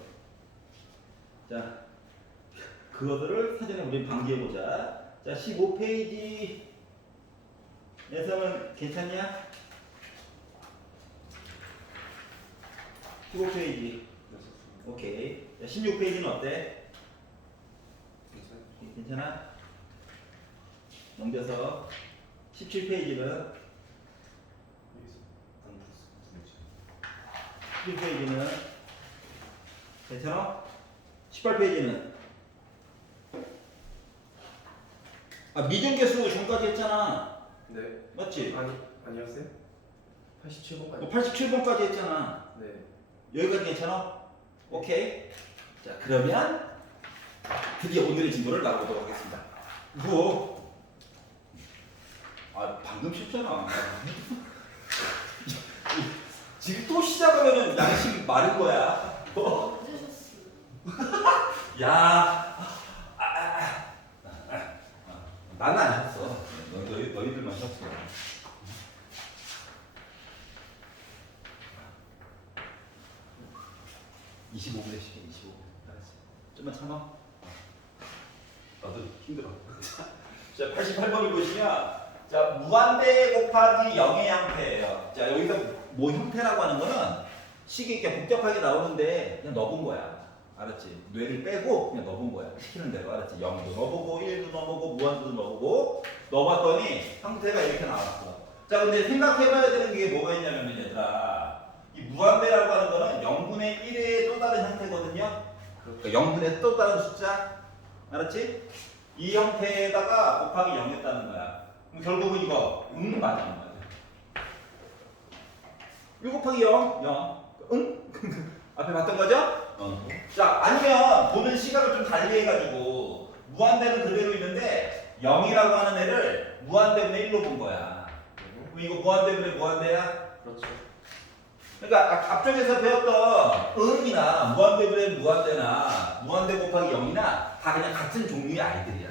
자, 그거들을 사전에 우리 방기해보자. 자, 15페이지에서는 괜찮냐? 15페이지. 오케이. 자, 16페이지는 어때? 괜찮아? 넘겨서 17페이지는 17페이지는 괜찮아? 18페이지는 아 미등계수 전까지 했잖아. 네. 맞지? 아니었어요? 87번까지. 87번까지 했잖아. 네. 여기까지 괜찮아? 오케이. 자 그러면 드디어 오늘의 질문을 나가보도록 하겠습니다. 뭐? 아 방금 쉽잖아. 지금 또 시작하면은 양심이 마른 거야. 뭐? 늦으셨어. 야. 나는 안 했어. 너희들만 했어. (25분에) 시켜 25분. 알았지? 좀만 참아. 나도 힘들어. 자 88번을 보시면 자 무한대 곱하기 0의 형태예요. 자 여기서 뭐 형태라고 하는 거는 식이 이렇게 복잡하게 나오는데 그냥 넣어본 거야. 알았지? 뇌를 빼고 그냥 넣어본 거야. 시키는 대로. 알았지? 0도 넣어보고 1도 넣어보고 무한도도 넣어보고 넣어봤더니 형태가 이렇게 나왔어. 자 근데 생각해봐야 되는 게 뭐가 있냐면 얘들아 이 무한대라고 하는 거는 0분의 1의 또 다른 형태거든요. 그러니까 0분의 또 다른 숫자. 알았지? 이 형태에다가 곱하기 0 했다는 거야. 그럼 결국은 이거 맞아 안 맞아? 1 곱하기 0 0 앞에 봤던 거죠? 자 아니면 보는 시각을 좀 달리 해가지고 무한대는 그대로 있는데 0이라고 하는 애를 무한대분의 1로 본 거야. 그럼 이거 무한대분의 무한대야? 그렇죠. 그러니까 앞쪽에서 배웠던 음이나 무한대분의 무한대나 무한대 곱하기 0이나 다 그냥 같은 종류의 아이들이야.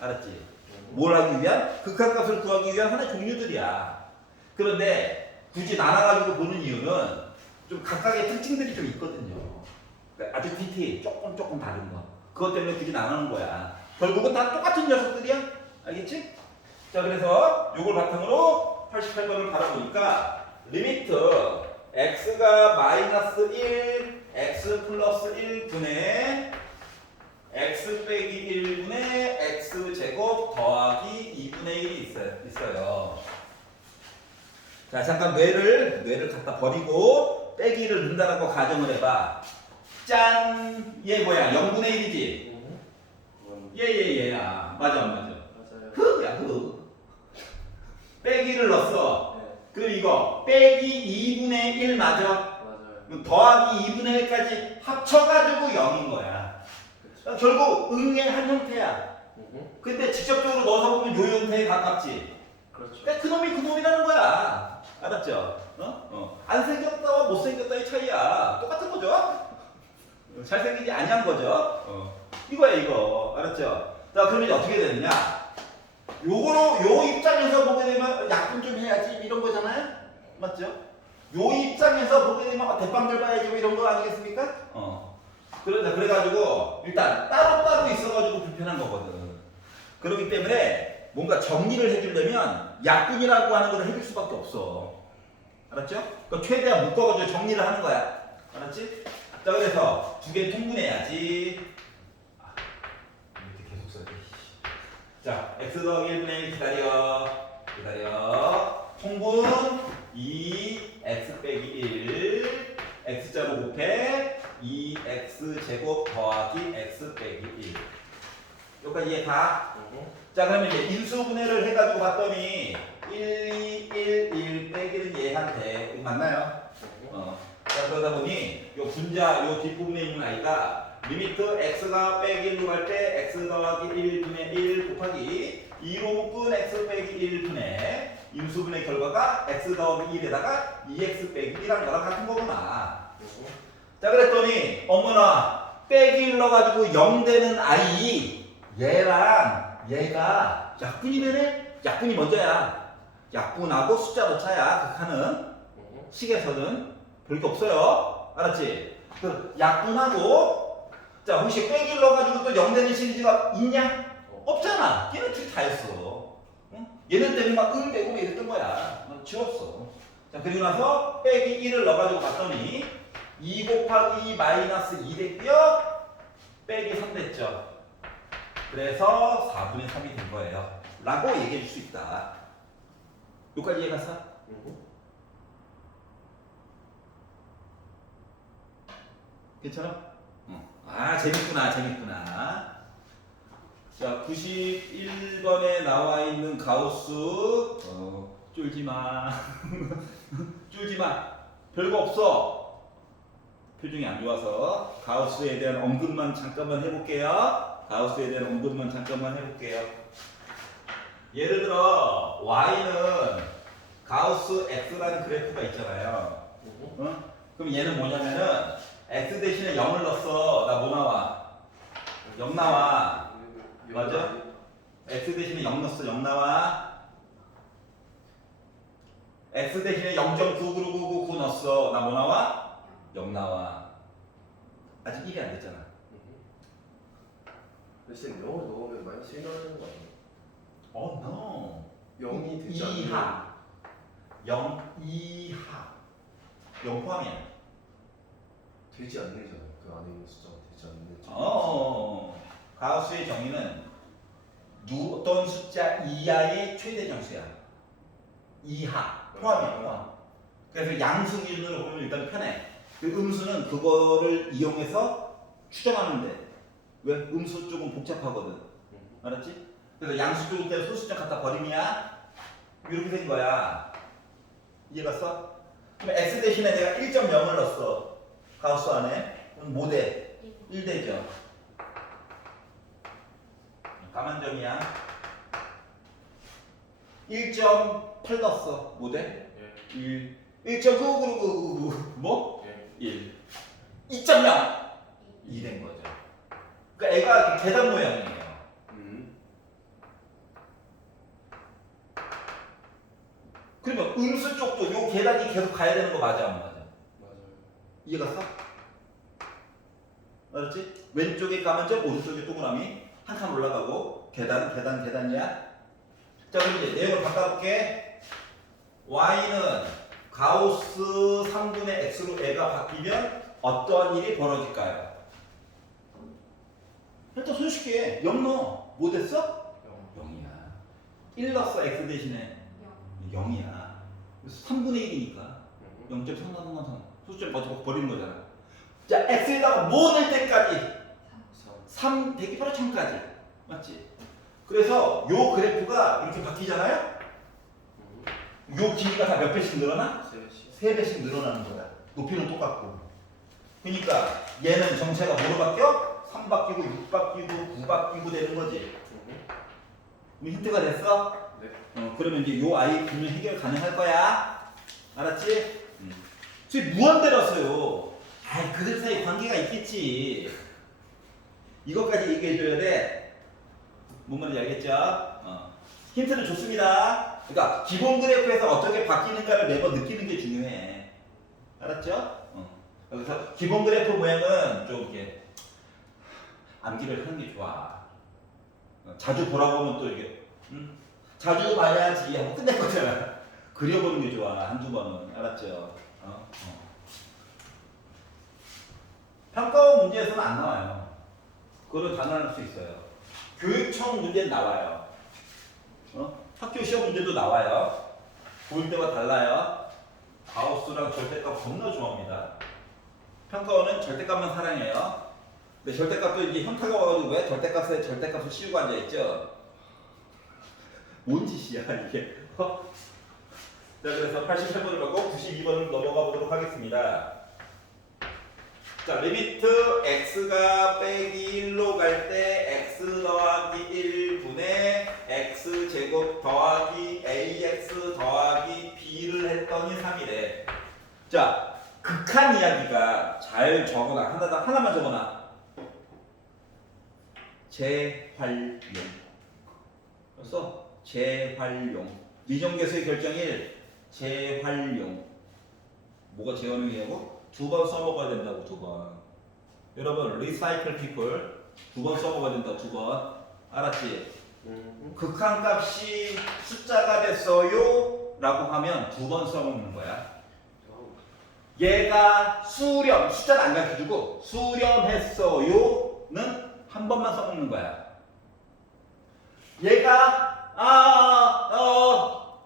알았지? 뭘 하기 위한? 극한값을 구하기 위한 하나의 종류들이야. 그런데 굳이 나눠가지고 보는 이유는 좀 각각의 특징들이 좀 있거든요. 그러니까 아주 디테일 조금 다른 거. 그것 때문에 굳이 나누는 거야. 결국은 다 똑같은 녀석들이야. 알겠지? 자 그래서 요걸 바탕으로 88번을 바라보니까 리미트 x가 마이너스 1 x 플러스 1분의 x 빼기 1분의 x 제곱 더하기 2분의 1이 있어요. 자 잠깐 뇌를 갖다 버리고 빼기를 넣는다라고 가정을 해봐. 짠! 얘 뭐야? 0분의 1이지? 얘야. 맞아 안 맞아? 맞아요. 흑이야 흑. 빼기를 넣었어. 네. 그럼 이거 빼기 2분의 1 맞아? 맞아요. 그럼 더하기 2분의 1까지 합쳐가지고 0인 거야. 그렇죠. 결국 응의 한 형태야. 근데 직접적으로 넣어서 보면 요 형태에 가깝지. 그렇죠. 그러니까 그놈이 그놈이라는 거야. 알았죠? 안 생겼다와 못 생겼다의 차이야. 똑같은 거죠? 잘생기지 아니한 거죠? 이거야 이거. 알았죠? 자 그러면 이제 어떻게 되느냐? 요 입장에서 보게 되면 약분 좀 해야지 이런 거잖아요? 맞죠? 요 입장에서 보게 되면 대빵들 봐야지 뭐 이런 거 아니겠습니까? 그래가지고 일단 따로따로 있어가지고 불편한 거거든. 그렇기 때문에 뭔가 정리를 해주려면 약분이라고 하는 걸 해줄 수밖에 없어. 알았죠? 그러니까 최대한 묶어가지고 정리를 하는 거야. 알았지? 자 그래서 두 개 통분해야지. 이렇게 계속 써야 돼. 자 x 더하기 1분의 1 기다려. 통분 2x 빼기 1 x자로 곱해 2x 제곱 더하기 x 빼기 1 여기까지 이해 다? 자 그러면 이제 인수분해를 해가지고 봤더니 1, 2, 1, 1 빼기는 얘한테 이거 맞나요? 자 그러다 보니 요 분자 요 뒷부분에 있는 아이가 리미트 x가 빼기 1로 갈 때 x 더하기 1분의 1 곱하기 2로 묶은 x 빼기 1분의 인수분해 결과가 x 더하기 1에다가 2x 빼기 1이라는 거랑 같은 거구나. 자 그랬더니 어머나 빼기 1 넣어가지고 0 되는 아이 얘랑 얘가 약분이 되네? 약분이 먼저야. 약분하고 숫자 넣자야 극하는 식에서는 볼 게 없어요. 알았지? 그 약분하고 자 혹시 빼기 1 넣어가지고 또 0 되는 시리즈가 있냐? 없잖아. 얘는 둘 다 했어. 응? 얘는 때문에 막 빼고 막 이랬던 거야. 지웠어. 자 그리고 나서 빼기 1을 넣어가지고 봤더니 2 곱하기 2 마이너스 2 됐고요. 빼기 3 됐죠. 그래서 4분의 3이 된 거예요. 라고 얘기해 줄 수 있다. 여기까지 이해갔어? 괜찮아? 아 재밌구나. 자, 91번에 나와 있는 가우스 쫄지 마. 쫄지 마. 별거 없어. 표정이 안 좋아서 가우스에 대한 언급만 잠깐만 해볼게요. 가우스에 대한 언급만 잠깐만 해볼게요. 예를 들어 y는 가우스 x라는 그래프가 있잖아요. 그럼 얘는 뭐냐면은 x 대신에 0을 넣었어. 나 뭐 나와? 0 나와. 맞아? x 대신에 0 넣었어. 0 나와. x 대신에 0.99999 넣었어. 나 뭐 나와? 0 나와. 아직 1이 안 됐잖아. 대신 0을 넣으면 마이너스 1 나오는 거 아니에요? no. 0이 되지 이하. 0 이하. 0 포함이야. 되지 않는잖아요. 그 안에 있는 숫자가 되지 않는. 가우스의 정의는 어떤 숫자 이하의 최대 정수야. 이하. 포함이야. 포함. 그래서 양수 기준으로 보면 일단 편해. 그 음수는 그거를 이용해서 추정하는데 왜? 음수 쪽은 복잡하거든. 알았지? 그래서 양수 쪽일 때는 소수점 갖다 버리냐? 이렇게 된 거야. 이해갔어? 그럼 x 대신에 내가 1.0을 넣었어. 가우스 안에. 그럼 뭐 돼? 1 되죠. 가만점이야. 1.8 넣었어. 뭐 돼? 1. 1.99999 뭐? 1. 2.0. 2 된 거죠. 그러니까 애가 계단 모양이에요. 그러면 음수 쪽도 요 계단이 계속 가야 되는 거 맞아 안 맞아? 맞아요. 이해갔어? 알았지? 왼쪽에 가만점, 오른쪽에 동그라미 한 칸 올라가고 계단이야. 자 그럼 이제 내용을 바꿔볼게. y는 가우스 3분의 x로 애가 바뀌면 어떠한 일이 벌어질까요? 일단 손쉽게 0 넣어. 뭐 됐어? 0이야. 1 넣었어 x 대신에 0이야. 그래서 3분의 1이니까 0.333 소수점 버리는 거잖아. 자 x에다가 뭐 넣을 때까지? 3 대입하라 1000까지. 맞지? 그래서 요 그래프가 이렇게 바뀌잖아요? 요 길이가 다 몇 배씩 늘어나? 3배씩 늘어나는 거야. 높이는 똑같고. 그러니까 얘는 정체가 뭐로 바뀌어? 3 바뀌고 6 바뀌고 9 바뀌고 되는 거지. 힌트가 됐어? 네. 그러면 이제 요 아이 분명 해결 가능할 거야. 알았지? 지금 무한대라서요. 아이 그들 사이 관계가 있겠지. 이것까지 얘기해줘야 돼. 뭔 말인지 알겠죠? 힌트를 줬습니다. 그러니까 기본 그래프에서 어떻게 바뀌는가를 매번 느끼는 게 중요해. 알았죠? 그래서 기본 그래프 모양은 좀 이렇게 암기를 하는 게 좋아. 자주 보라고 하면 또 이게 자주 봐야지 하고 끝낼 거잖아. 그려보는 게 좋아. 한두 번은. 알았죠? 평가원 문제에서는 안 나와요. 그거는 단언할 수 있어요. 교육청 문제는 나와요. 학교 시험 문제도 나와요. 보일 때와 달라요. 가우스랑 절대값 겁나 좋아합니다. 평가원은 절대값만 사랑해요. 근데 절대값도 이제 현타가 와가지고 왜 절대값에 절대값을 씌우고 앉아있죠? 뭔 짓이야 이게. 자 그래서 88번을 받고 92번을 넘어가 보도록 하겠습니다. 자 리미트 x가 빼기 1로 갈 때 x 더하기 1분의 x제곱 더하기 ax 더하기 b를 했더니 3이래. 자 극한 이야기가 잘 적어놔. 하나만 적어놔. 재활용. 그래서 재활용. 미정계수의 결정 1. 재활용. 뭐가 재활용이냐고? 2번 써먹어야 된다고. 2번. 여러분 리사이클 피플 2번 써먹어야 된다. 2번. 알았지? 극한값이 숫자가 됐어요 라고 하면 2번 써먹는 거야. 얘가 수렴, 숫자는 안 가르쳐주고 수렴했어요는 한 번만 써먹는 거야.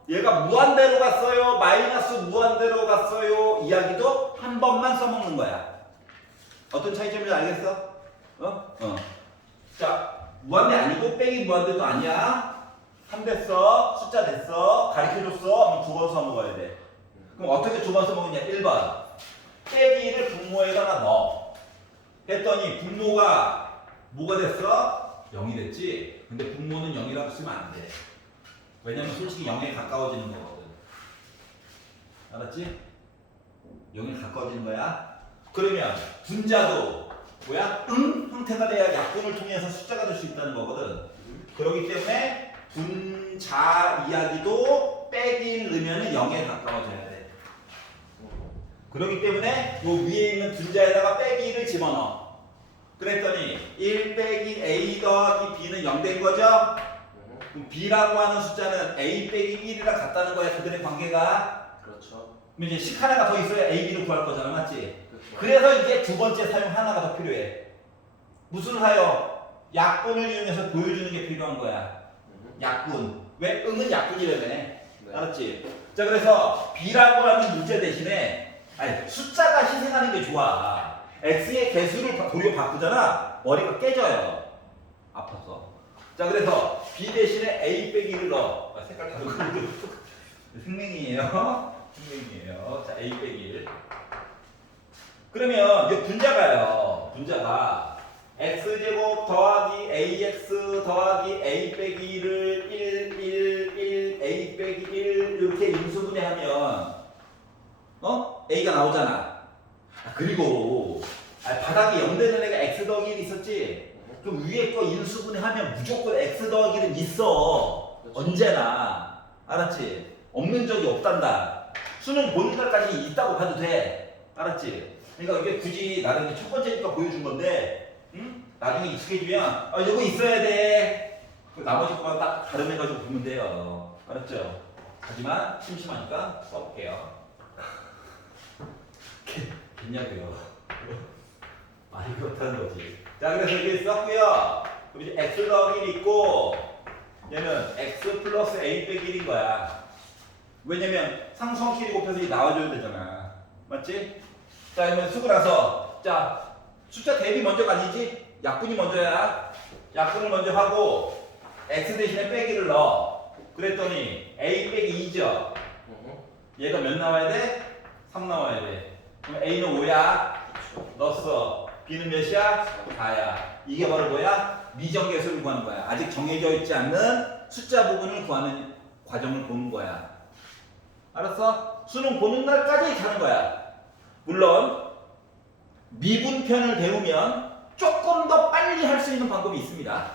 얘가 무한대로 갔어요, 마이너스 무한대로 갔어요 이야기도 한 번만 써먹는 거야. 어떤 차이점인지 알겠어? 자, 무한대 아니고 빼기 무한대도 아니야. 3 됐어. 숫자 됐어. 가르쳐줬어. 그럼 2번 써먹어야 돼. 그럼 어떻게 2번 써먹느냐? 1번. 빼기를 분모에다가 넣어. 했더니 분모가 뭐가 됐어? 0이 됐지? 근데 분모는 0이라고 쓰면 안 돼. 왜냐면 솔직히 0에 가까워지는 거거든. 알았지? 0에 가까워지는 거야. 그러면 분자도 뭐야? 형태가 돼야 약분을 통해서 숫자가 될 수 있다는 거거든. 그렇기 때문에 분자 이야기도 빼기를 넣으면 0에 가까워져야 돼. 그렇기 때문에 요 위에 있는 분자에다가 빼기를 집어넣어. 그랬더니 1 빼기 a 더하기 b는 0 된 거죠? 그럼 b라고 하는 숫자는 a 빼기 1이랑 같다는 거야. 그들의 관계가. 그렇죠. 그럼 이제 식 하나가 더 있어야 a, b를 구할 거잖아. 맞지? 그렇죠. 그래서 이제 두 번째 사용 하나가 더 필요해. 무슨 사용? 약분을 이용해서 보여주는 게 필요한 거야. 약분. 왜? 은 약분이라며. 네. 알았지? 자, 그래서 b라고 하는 문제 대신에 아니 숫자가 희생하는 게 좋아. x의 개수를 도리어 바꾸잖아. 머리가 깨져요. 아파서. 자, 그래서 b 대신에 a 빼기를 넣어. 아, 색깔 다르고 생명이에요. 생명이에요. 자, a 빼기 1. 그러면 이 분자가요. 분자가 x제곱 더하기 ax 더하기 a 빼기 1을 1, 1, 1, a 빼기 1 이렇게 인수분해하면 a가 나오잖아. 그리고 바닥에 0 되는 애가 x 더하기 1 있었지? 그럼 위에 거 인수분해하면 무조건 x 더하기 1은 있어. 그렇죠. 언제나. 알았지? 없는 적이 없단다. 수능 보는 날까지 있다고 봐도 돼. 알았지? 그러니까 이게 굳이 나는 첫 번째니까 보여준 건데, 응? 나중에 익숙해지면 이거 있어야 돼. 나머지 거만 딱 가름해가지고 보면 돼요. 알았죠? 하지만 심심하니까 써볼게요. 됐냐고요? 말이 그렇다는 거지. 자, 그래서 이게 썼고요. 그럼 이제 x 더하기 1 있고, 얘는 x 플러스 a 빼기 1인 거야. 왜냐면 상수항끼리 곱해서 이 나와줘야 되잖아. 맞지? 자, 그러면 쓰고 나서 자, 숫자 대비 먼저가 아니지? 약분이 먼저야. 약분을 먼저 하고 x 대신에 빼기를 넣어. 그랬더니 a 빼기 2죠. 얘가 몇 나와야 돼? 3 나와야 돼. 그럼 a는 5야. 넣었어. b는 몇이야? 4야. 이게 바로 뭐야? 미정계수를 구하는 거야. 아직 정해져 있지 않는 숫자 부분을 구하는 과정을 보는 거야. 알았어? 수능 보는 날까지 가는 거야. 물론 미분편을 배우면 조금 더 빨리 할 수 있는 방법이 있습니다.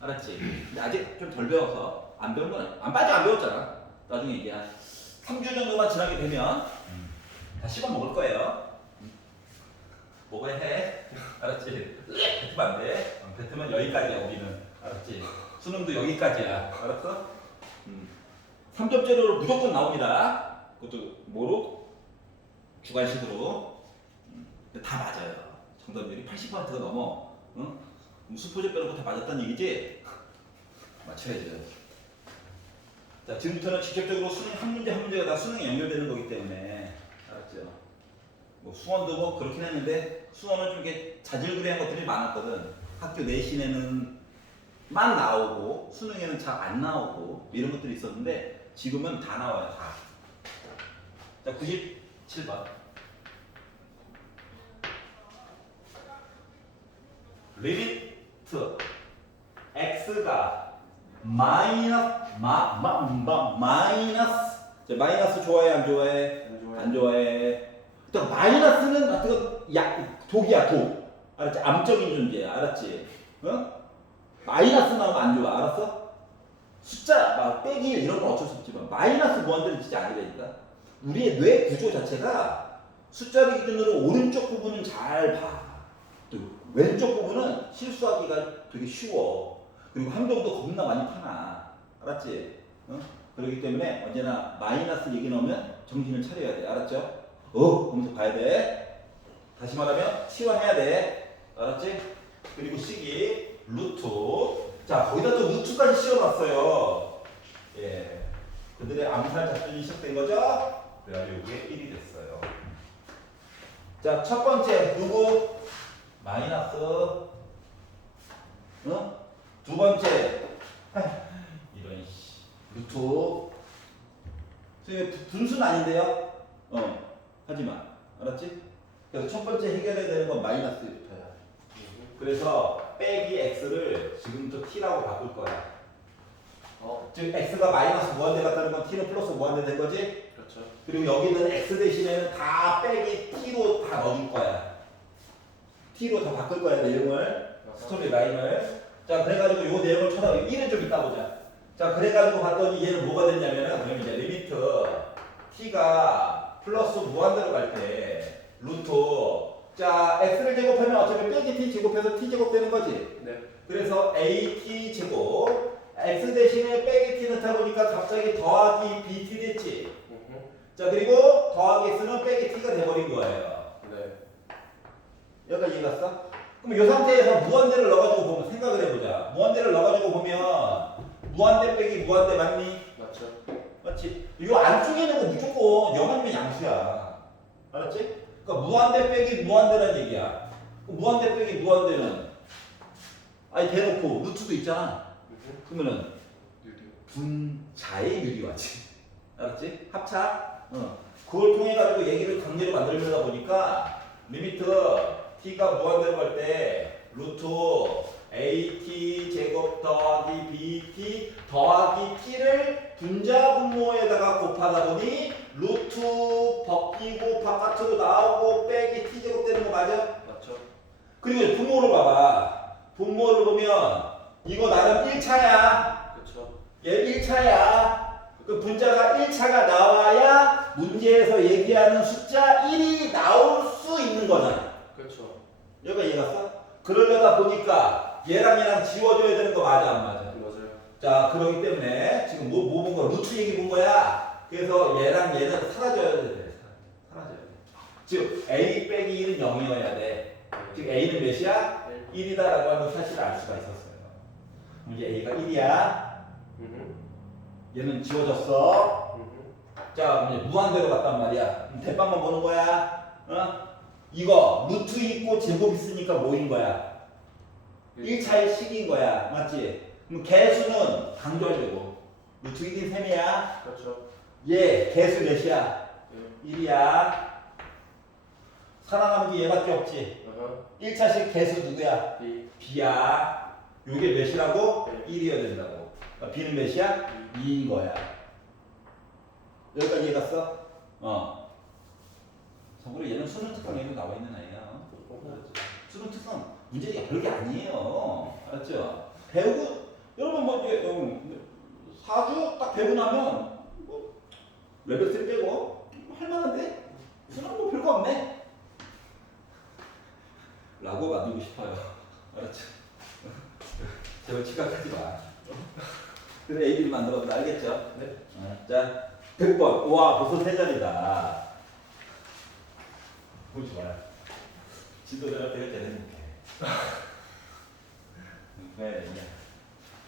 알았지? 근데 아직 좀 덜 배워서 안 배운 건 안 배웠잖아. 나중에 이게 한 3주 정도만 지나게 되면 다 씹어 먹을 거예요. 먹어야 해. 알았지? 뱉으면 안 돼. 뱉으면 여기까지야 우리는. 알았지? 수능도 여기까지야. 알았어? 3점 재료로 무조건 나옵니다. 그것도 뭐로? 주관식으로. 근데 다 맞아요. 정답률이 80%가 넘어. 응? 수포제 빼놓고 다 맞았다는 얘기지? 맞춰야죠. 자, 지금부터는 직접적으로 수능 한 문제 한 문제가 다 수능에 연결되는 거기 때문에 알았죠? 뭐 수원도 뭐 그렇긴 했는데 수원은 좀 이렇게 자질구레한 것들이 많았거든. 학교 내신에는 만 나오고 수능에는 잘 안 나오고 이런 것들이 있었는데 지금은 다 나와요. 다. 자, 97번. 리미트 x가 마이너스 좋아해 안 좋아해? 안 좋아해. 또 마이너스는 독이야 독. 알았지? 암적인 존재야. 알았지? 마이너스 나오면 안 좋아. 알았어? 숫자 막 빼기 이런 건 어쩔 수 없지만 마이너스 무한대는 진짜 아니라니까. 우리의 뇌 구조 자체가 숫자를 기준으로 오른쪽 부분은 잘 봐. 또 왼쪽 부분은 실수하기가 되게 쉬워. 그리고 함정도 겁나 많이 파나. 알았지? 그렇기 때문에 언제나 마이너스 얘기 나오면 정신을 차려야 돼. 알았죠? 하면서 봐야 돼. 다시 말하면 치환해야 돼. 알았지? 그리고 식이 루트. 자, 거기다 또 루트까지 씌워놨어요. 예. 그들의 암살 작전이 시작된 거죠? 그래가지고 이게 1이 됐어요. 자, 첫 번째 누구? 마이너스 두 번째 이런 루트 선생님 분수는 아닌데요. 하지마. 알았지? 그래서 첫 번째 해결해야 되는 건 마이너스 1부터야. 그래서 빼기 x를 지금부터 t라고 바꿀 거야. 즉 x가 마이너스 무한대 같다는 건 t는 플러스 무한대 된 거지? 그렇죠. 그리고 여기는 x 대신에는 다 빼기 t로 다 넣어줄 거야. t로 다 바꿀 거야 내용을. 스토리 라인을. 자 그래가지고 요 내용을 쳐다 1은 좀 이따 보자. 자 그래가지고 봤더니 얘는 뭐가 됐냐면은 그럼 이제 리미트 t가 플러스 무한대로 갈 때 루트 자 x를 제곱하면 어차피 빼기 t 제곱해서 t 제곱 되는 거지. 네. 그래서 at 제곱 x 대신에 빼기 t 넣다 보니까 갑자기 더하기 bt 됐지. 자 그리고 더하기 x는 빼기 t가 돼버린 거예요. 네. 여기까지 이해 갔어? 그럼 이 상태에서 무한대를 넣어가지고 보면 생각을 해보자. 무한대를 넣어가지고 보면 무한대 빼기 무한대 맞니? 맞죠. 맞지? 이 안쪽에 있는 거 무조건 0 아니면 양수야. 알았지? 그러니까 무한대 빼기 무한대란 얘기야. 무한대 빼기 무한대는 아니 대놓고 루트도 있잖아. 그러면은 분자의 유리화지. 알았지? 합차. 그걸 통해 가지고 얘기를 강제로 만들려다 보니까 리미트 t가 무한대로 갈 때 루트 at 제곱 더하기 bt 더하기 t를 분자 분모에다가 곱하다 보니 루트 벗기고 바깥으로 나오고 빼기 t 제곱 되는 거 맞아? 맞죠. 그리고 분모를 봐봐. 분모를 보면 이거 나름 1차야. 그렇죠. 얘 1차야. 그 분자가 1차가 나와야 문제에서 얘기하는 숫자 1이 나올 수 있는 거잖아. 그렇죠. 여기가 이해 갔어? 그러려다 보니까 얘랑 얘랑 지워줘야 되는 거 맞아 안 맞아? 맞아요. 자 그러기 때문에 지금 뭐 본 거야? 루트 얘기 본 거야. 그래서 얘랑 얘는 사라져야 돼. 사라져야 돼. 즉 a 빼기 1은 0이어야 돼. 즉 a는 몇이야? 1이다라고 하는 사실을 알 수가 있었어요. 그럼 이제 a가 1이야. 얘는 지워졌어. 자, 이제 무한대로 갔단 말이야. 그럼 대빵만 보는 거야. 이거 루트 있고 제곱 있으니까 뭐인 거야? 1차의 식인 거야. 맞지? 그럼 개수는 강조해주고 루트 1인 셈이야. 그렇죠. 얘 개수 몇이야? 1이야. 살아남은 게 얘밖에 없지. 1차식 개수 누구야? B야. 요게 몇이라고? 1이어야 된다고. 그러니까 B는 몇이야? 2인 거야. 여기까지 이해갔어? 참고로 얘는 수능 특강에도 나와 있는 아이야. 수능 특강 문제가 별게 아니에요. 알았죠? 배우고 여러분 뭐 이제 4주 딱 배우고 나면 뭐 레벨 3 빼고 할만한데? 수능 뭐 별거 없네. 라고 만들고 싶어요. 알았죠? 제발 지각하지 마. 그래 A들이 만들었다. 알겠죠? 네. 자, 100번. 와, 벌써 세 자리다. 뭘 좋아요. 지도자가 되게 제일 행복해. 왜, 이제.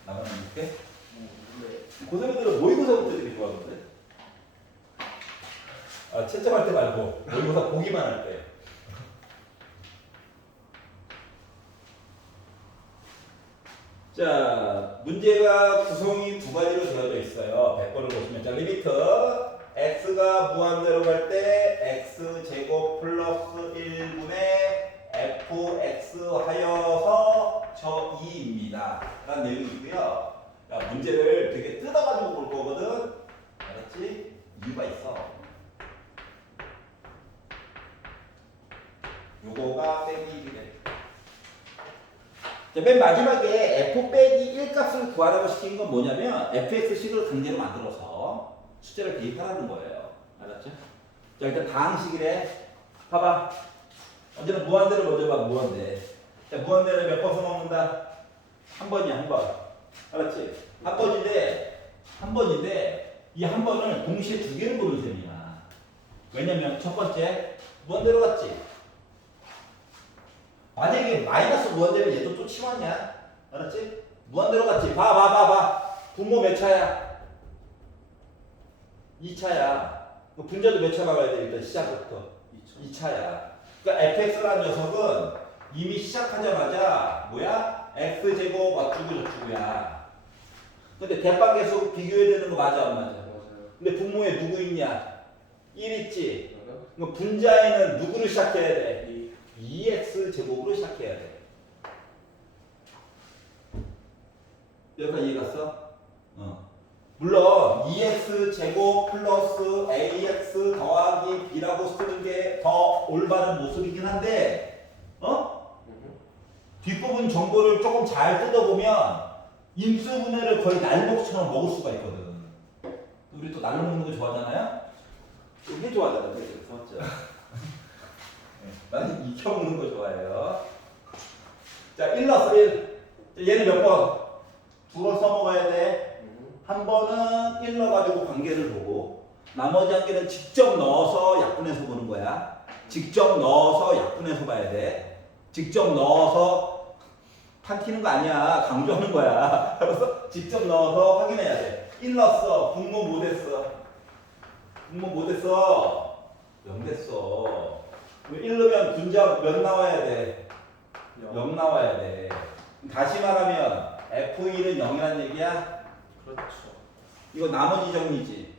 나만 행복해? 네. 고생이들은 모의고사부터 되게 좋아하던데? 아, 채점할 때 말고, 모의고사 보기만 할 때. 자, 문제가 구성이 두 가지로 되어져 있어요. 100번을 보시면. 자, 리미트. x가 무한대로 갈 때 x제곱 플러스 1분의 fx 하여서 저 2입니다. 라는 내용이 있고요. 야, 문제를 되게 뜯어가지고 볼 거거든. 알았지? 이유가 있어. 요거가 빼기 1이래. 맨 마지막에 f 빼기 1 값을 구하라고 시킨 건 뭐냐면 fx식을 강제로 만들어서 숫자를 대입하라는 거예요. 알았죠? 자, 일단 다항식이래. 봐봐. 언제나 무한대를 먼저 봐. 무한대. 자, 무한대는 몇 번 써먹는다? 한 번이야. 한 번. 알았지? 한 번인데 이 한 번을 동시에 두 개를 보는 셈이야. 왜냐면 첫 번째 무한대로 갔지. 만약에 마이너스 무한대면 얘도 또 치환이야. 알았지? 무한대로 갔지. 봐. 분모 몇 차야? 2차야. 분자도 몇 차 나가야 돼? 일단 시작부터 2차야. 그러니까 fx라는 녀석은 이미 시작하자마자 뭐야? x제곱 어쩌고 저쩌고야. 근데 대방계수 비교해야 되는 거 맞아 안 맞아? 맞아요. 근데 분모에 누구 있냐? 1 있지. 그러면 그럼 분자에는 누구를 시작해야 돼? 이 2x제곱으로 시작해야 돼. 여기까지 이해 갔어? 물론 2x제곱 플러스 ax 더하기 b라고 쓰는 게 더 올바른 모습이긴 한데 뒷부분 정보를 조금 잘 뜯어보면 인수분해를 거의 날먹처럼 먹을 수가 있거든. 우리 또 날로 먹는 거 좋아하잖아요? 되게 좋아하잖아, 되게. 맞죠? 나는 익혀 먹는 거 좋아해요. 자, 1 넣었어, 1. 얘는 몇 번? 2번 써먹어야 돼. 한 번은 1 넣어가지고 관계를 보고, 나머지 한 개는 직접 넣어서 약분해서 보는 거야. 직접 넣어서 약분해서 봐야 돼. 직접 넣어서 판티는 거 아니야. 강조하는 거야. 알았어? 직접 넣어서 확인해야 돼. 1 넣었어. 분모 뭐 됐어? 분모 뭐 됐어? 0 됐어. 1 넣으면 분자 몇 나와야 돼? 0 나와야 돼. 다시 말하면 F1은 0이라는 얘기야? 그렇죠. 이거 나머지 정리지.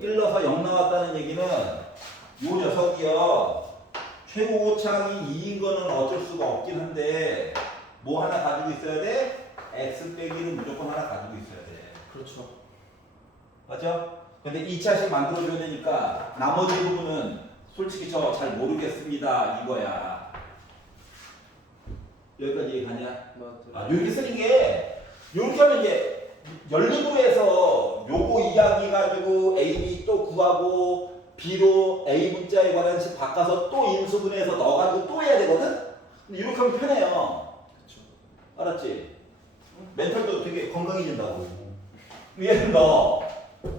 1 넣어서 0 나왔다는 얘기는 요 녀석이요. 최고 고창이 2인 거는 어쩔 수가 없긴 한데 뭐 하나 가지고 있어야 돼? x 빼기는 무조건 하나 가지고 있어야 돼. 그렇죠. 맞죠? 근데 2차식 만들어줘야 되니까 나머지 부분은 솔직히 저 잘 모르겠습니다 이거야. 여기까지 가냐? 맞아요. 아, 이렇게 쓰는 게 이렇게 하면 이제 연립부에서 요거 이야기 가지고 A, B 또 구하고 B로 A 문자에 관한 식 바꿔서 또 인수분해해서 넣어가지고 또 해야 되거든? 근데 이렇게 하면 편해요. 그렇죠. 알았지? 멘탈도 되게 건강해진다고. 얘는 넣어.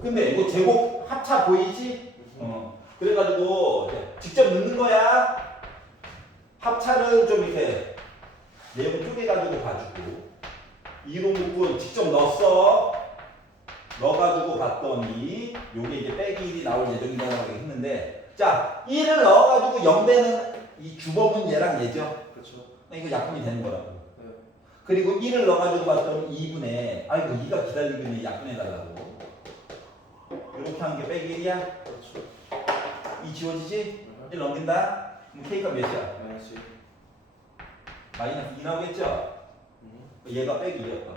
근데 이거 제곱 합차 보이지? 그래가지고 이제 직접 넣는 거야. 합차를 좀 이렇게 내용 쪼개가지고 봐주고. 이론국분 직접 넣었어. 넣어가지고 봤더니 요게 이제 빼기 1이 나올 예정이라고 했는데, 자 1을 넣어가지고 0 되는 이 주범은 얘랑 얘죠. 그렇죠. 이거 약분이 되는 거라고. 네. 그리고 1을 넣어가지고 봤더니 2분의 아이고 2가 기다리고 있네. 약분해달라고. 이렇게 하는 게 빼기 1이야. 그렇죠. 2 지워지지? 1 넘긴다? 그럼 K가 몇이야? 마이너스 마이너스 2 나오겠죠? 얘가 빼기 2였다고.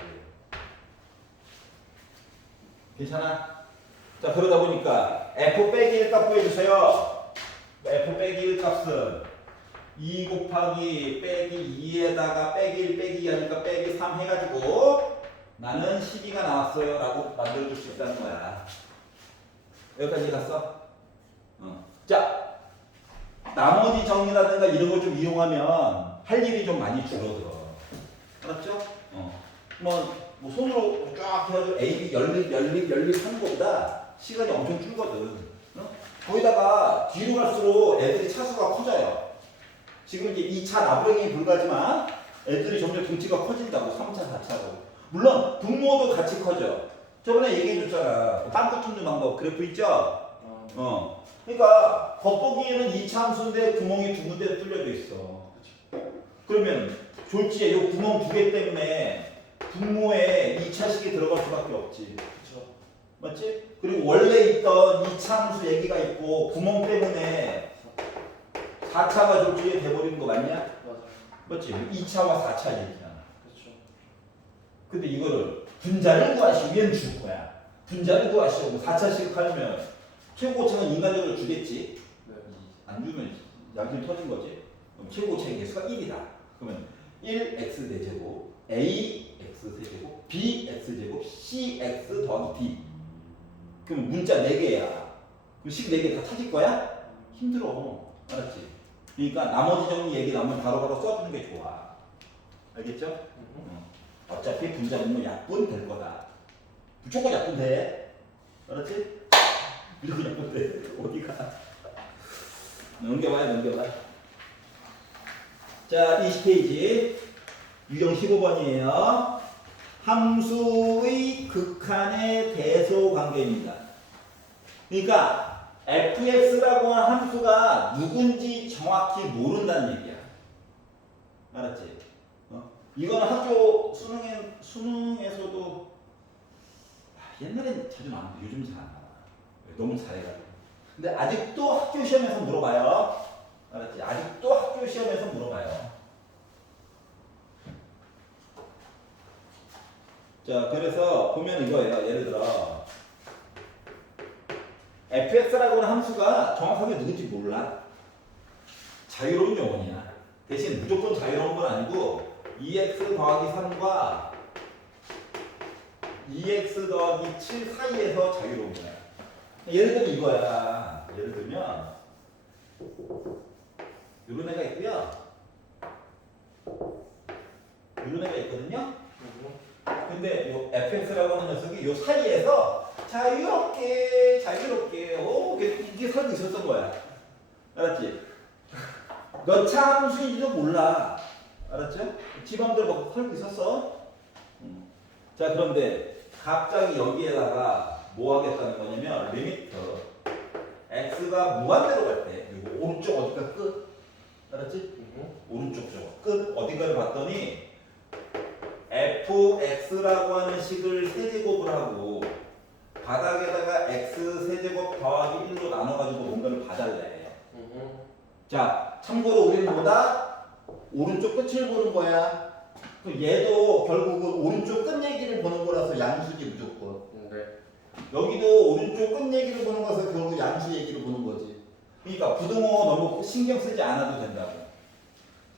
괜찮아? 자, 그러다 보니까 F 빼기 1 값 구해주세요. F 빼기 1 값은 2 곱하기 빼기 2에다가 빼기 1 빼기 2 하니까 빼기 3 해가지고 나는 12가 나왔어요 라고 만들어줄 수 있다는 거야. 여기까지 갔어? 자, 나머지 정리라든가 이런 걸 좀 이용하면 할 일이 좀 많이 줄어들어. 알았죠? 뭐 손으로 쫙 해가지고 A, B 열립 하는 것보다 시간이 엄청 줄거든. 거기다가 뒤로 갈수록 애들이 차수가 커져요. 지금 이제 2차 나부랭이 불가지만 애들이 점점 등치가 커진다고. 3차, 4차로. 물론 분모도 같이 커져. 저번에 얘기해줬잖아. 빵꾸 뚫는 방법 그래프 있죠? 그러니까 겉보기에는 2차 함수인데 구멍이 두 군데 뚫려져 있어. 그러면 졸지에 이 구멍 두 개 때문에 분모에 2차식이 들어갈 수밖에 없지. 그렇죠. 맞지? 그리고 원래 있던 2차 함수 얘기가 있고 구멍 때문에 4차가 졸지에 돼버리는 거 맞냐? 맞아요. 맞지? 2차와 4차 얘기잖아. 그렇죠. 근데 이거를 분자를 구하시고 얘는 줄 거야. 분자를 구하시고 4차식 하려면 최고차는 인간적으로 주겠지. 네. 안 주면 양심 터진 거지. 그럼 최고차의 개수가 1이다. 그러면 1x 대제곱 ax 세제곱 bx 제곱 cx 더하기 d. 그럼 문자 4개야. 그럼 식 4개 다 찾을 거야? 힘들어. 알았지? 그러니까 나머지 정리 얘기 나오면 바로바로 써주는 게 좋아. 알겠죠? 어차피 분자 분모 약분 될 거다. 무조건 약분 돼. 알았지? 무조건 약분 돼. 어디가? 넘겨봐요. 자, 20페이지. 유형 15번이에요. 함수의 극한의 대소 관계입니다. 그러니까 fx라고 하는 함수가 누군지 정확히 모른다는 얘기야. 알았지? 이거는 학교 수능에서도 옛날엔 자주 나왔는데 요즘 잘 안 나와. 너무 잘해가지고. 근데 아직도 학교 시험에서 물어봐요. 알았지? 아직도 학교 시험에서 물어봐요. 자, 그래서 보면 이거예요. 예를 들어 fx라고 하는 함수가 정확하게 누군지 몰라. 자유로운 영혼이야. 대신 무조건 자유로운 건 아니고 2x 더하기 3과 2x 더하기 7 사이에서 자유로운 거야. 예를 들면 이거야. 예를 들면 이런 애가 있고요. 이런 애가 있거든요. 근데 요 fx라고 하는 녀석이 요 사이에서 자유롭게 이게 살고 있었던 거야. 알았지? 몇 차 함수인지도 몰라. 알았죠? 지맘대로 막 살고 있었어. 자, 그런데 갑자기 여기에다가 뭐 하겠다는 거냐면 리미트 x가 무한대로 갈 때 이거 오른쪽 어디가 끝? 알았지? 오른쪽 쪽 끝 어디가를 봤더니 fx라고 하는 식을 세제곱을 하고 바닥에다가 x 세제곱 더하기 1로 나눠가지고 뭔가를 봐달래. 자, 참고로 우리는 뭐다? 오른쪽 끝을 보는 거야. 얘도 결국은 오른쪽 끝 얘기를 보는 거라서 양수지 무조건. 여기도 오른쪽 끝 얘기를 보는 거라서 결국 양수 얘기를 보는 거지. 그러니까 부등호 너무 신경 쓰지 않아도 된다고.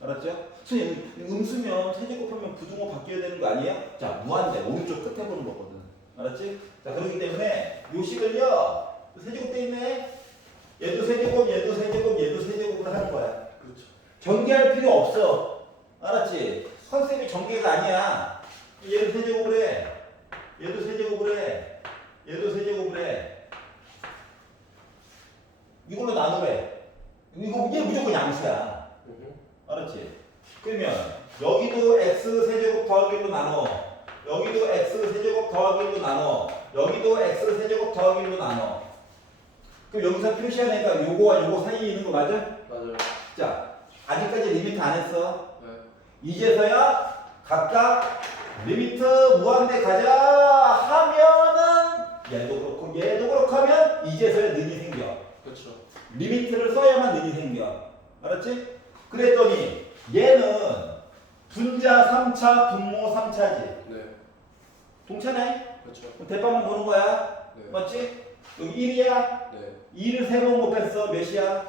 알았죠? 선생님, 음수면 세제곱하면 부등호 바뀌어야 되는 거 아니에요? 자, 무한대 오른쪽 끝에 보는 거거든. 알았지? 자, 그렇기 때문에 요 식을요 세제곱 돼 있네. 얘도 세제곱, 얘도 세제곱, 얘도 세제곱을 하는 거야. 그렇죠. 전개할 필요 없어. 알았지? 컨셉이 전개가 아니야. 얘도 세제곱을 해. 얘도 세제곱을 해. 얘도 세제곱을 해. 이걸로 나누래. 이거 얘 무조건 양수야. 알았지? 그러면 여기도 x 세제곱 더하기 1로 나눠. 여기도 x 세제곱 더하기 1로 나눠. 여기도 x 세제곱 더하기 1로 나눠. 그럼 여기서 표시하니까 요거와 요거 사이에 있는 거 맞아? 맞아요. 자, 아직까지 리미트 안 했어. 네. 이제서야 각각 리미트 무한대 가자 하면은 얘도 그렇고 하면 이제서야 능이 생겨. 그렇죠. 리미트를 써야만 능이 생겨. 알았지? 그랬더니 얘는 분자 3차, 분모 3차지. 네. 동차네? 그렇죠. 그럼 대빵만 보는 거야. 네. 맞지? 여기 1이야. 네. 2를 3번 곱했어. 몇이야?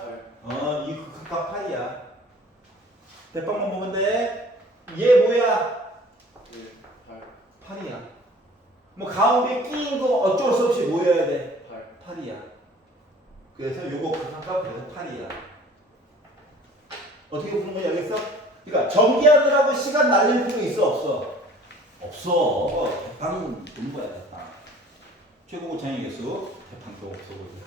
8. 이 각각 8이야. 대빵만 보면 돼. 얘 뭐야? 1. 8. 8이야. 뭐 가운데 끼인 거 어쩔 수 없이 모여야 돼. 8. 8이야. 그래서 요거 각각 그래서 8이야. 어떻게 보는 거냐 알겠어? 그러니까 전기하느라고 시간 날릴 필요 있어 없어? 없어. 대빵 보는 거야 대빵. 최고 고창의 개수 대빵도 없어 보여.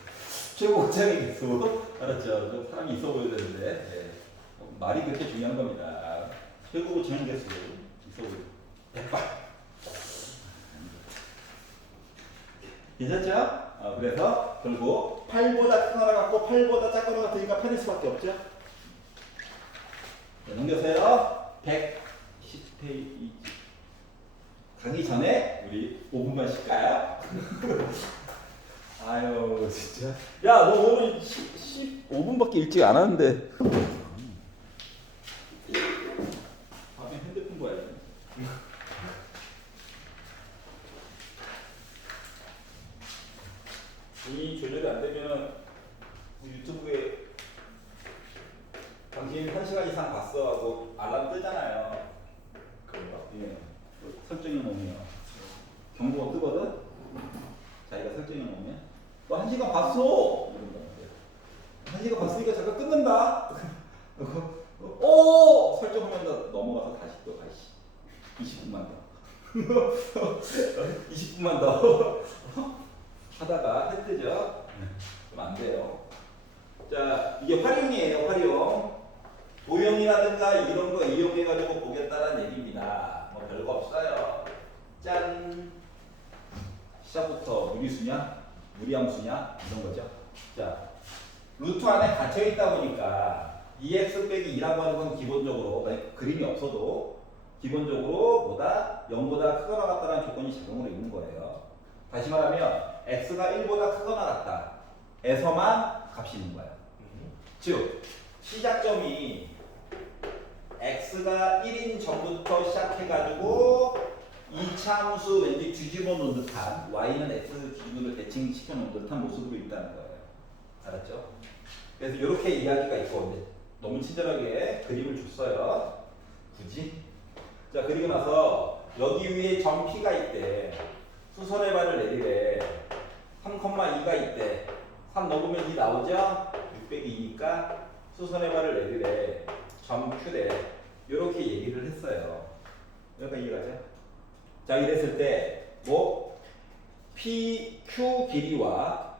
최고 고창의 개수 알았죠? 좀 사람이 있어 보여야 되는데 네. 말이 그렇게 중요한 겁니다. 최고 고창의 개수 있어 보여. 대빵. 괜찮죠? 그래서 결국 8보다 큰 거나 같고 8보다 작은 거 같으니까 8일 수밖에 없죠? 네, 넘겨서요. 110페이지 가기 전에 우리 5분만 쉴까요? 아유 진짜 야 너 오늘 15분밖에 일찍 안 하는데 밤에 핸드폰 봐야지. 이 조절이 안 되면은 유튜브에 당신 1시간 이상 봤어 하고 알람 뜨잖아요. 그런가? 예. 설정해 놓으면 경고가 뜨거든. 자기가 설정해 놓으면 너 1시간 봤어. 1시간 봤으니까 잠깐 끊는다. 오 설정하면 더 넘어가서 다시 또 다시 20분만 더 20분만 더 하다가 해 뜨죠. 그럼 안 돼요. 자, 이게 활용이에요, 활용. 도형이라든가 이런 거 이용해가지고 보겠다는 얘기입니다. 뭐 별거 없어요. 짠. 시작부터 무리수냐, 무리함수냐 이런 거죠. 자, 루트 안에 갇혀 있다 보니까 2x 빼기 2라고 하는 건 기본적으로 그림이 없어도 기본적으로 뭐다? 0보다 크거나 같다는 조건이 자동으로 있는 거예요. 다시 말하면 x가 1보다 크거나 같다 에서만 값이 있는 거야. 즉 시작점이 x가 1인 전부터 시작해가지고 이차 함수 왠지 뒤집어 놓은 듯한 y는 x 기준으로 대칭시켜 놓은 듯한 모습으로 있다는 거예요. 알았죠? 그래서 이렇게 이야기가 있고 근데 너무 친절하게 그림을 줬어요. 굳이? 자 그리고 나서 여기 위에 점 P가 있대. 수선의 발을 내리래. 3,2가 있대. 3 넣으면 2 나오죠? 6 빼기 2니까 수선의 발을 내리래. 점 Q래. 이렇게 얘기를 했어요. 여기까지 이해가죠? 자 이랬을 때 뭐 PQ 길이와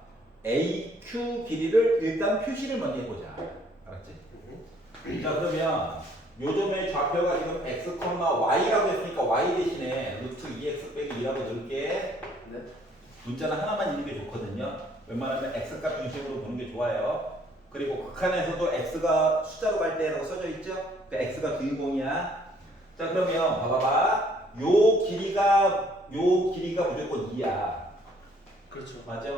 AQ 길이를 일단 표시를 먼저 해보자. 알았지? 자 그러면 요점의 좌표가 지금 x, y라고 했으니까 y 대신에 루트 2x 빼기 2라고 넣을게. 네. 문자는 하나만 있는 게 좋거든요. 웬만하면 x값 중심으로 보는 게 좋아요. 그리고 극한에서도 x가 숫자로 갈 때라고 써져 있죠? 그 x가 주인공이야. 자 그러면 봐봐봐. 요 길이가 무조건 2야. 그렇죠. 맞아?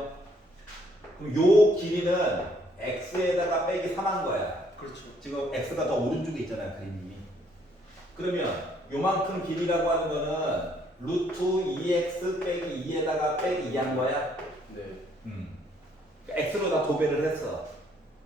그럼 요 길이는 x에다가 빼기 3한 거야. 그렇죠. 지금 x가 더 오른쪽에 있잖아요, 그림이. 그러면 요만큼 길이라고 하는 거는 루트 2x 빼기 2에다가 빼기 2한 거야. 네. x로 다 도배를 했어.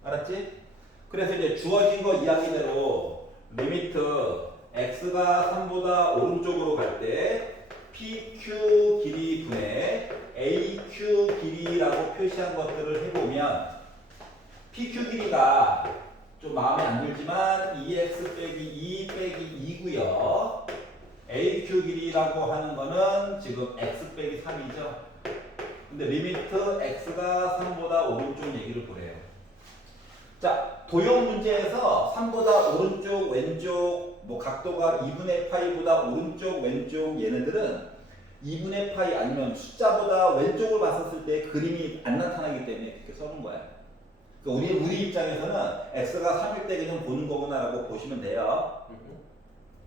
알았지? 그래서 이제 주어진 거 이야기대로 리미트 x가 3보다 오른쪽으로 갈 때 pq 길이 분의 aq 길이라고 표시한 것들을 해보면 pq 길이가 좀 마음에 안 들지만 2x 빼기 2 빼기 2고요. aq 길이라고 하는 거는 지금 x 빼기 3이죠. 근데 리미트 x가 3보다 오른쪽 얘기를 보래요. 자, 도형 문제에서 3보다 오른쪽, 왼쪽, 뭐 각도가 2분의 파이보다 오른쪽, 왼쪽 얘네들은 2분의 파이 아니면 숫자보다 왼쪽을 봤었을 때 그림이 안 나타나기 때문에 그렇게 써놓은 거야. 그러니까 우리 입장에서는 x가 3일 때 그냥 보는 거구나라고 보시면 돼요.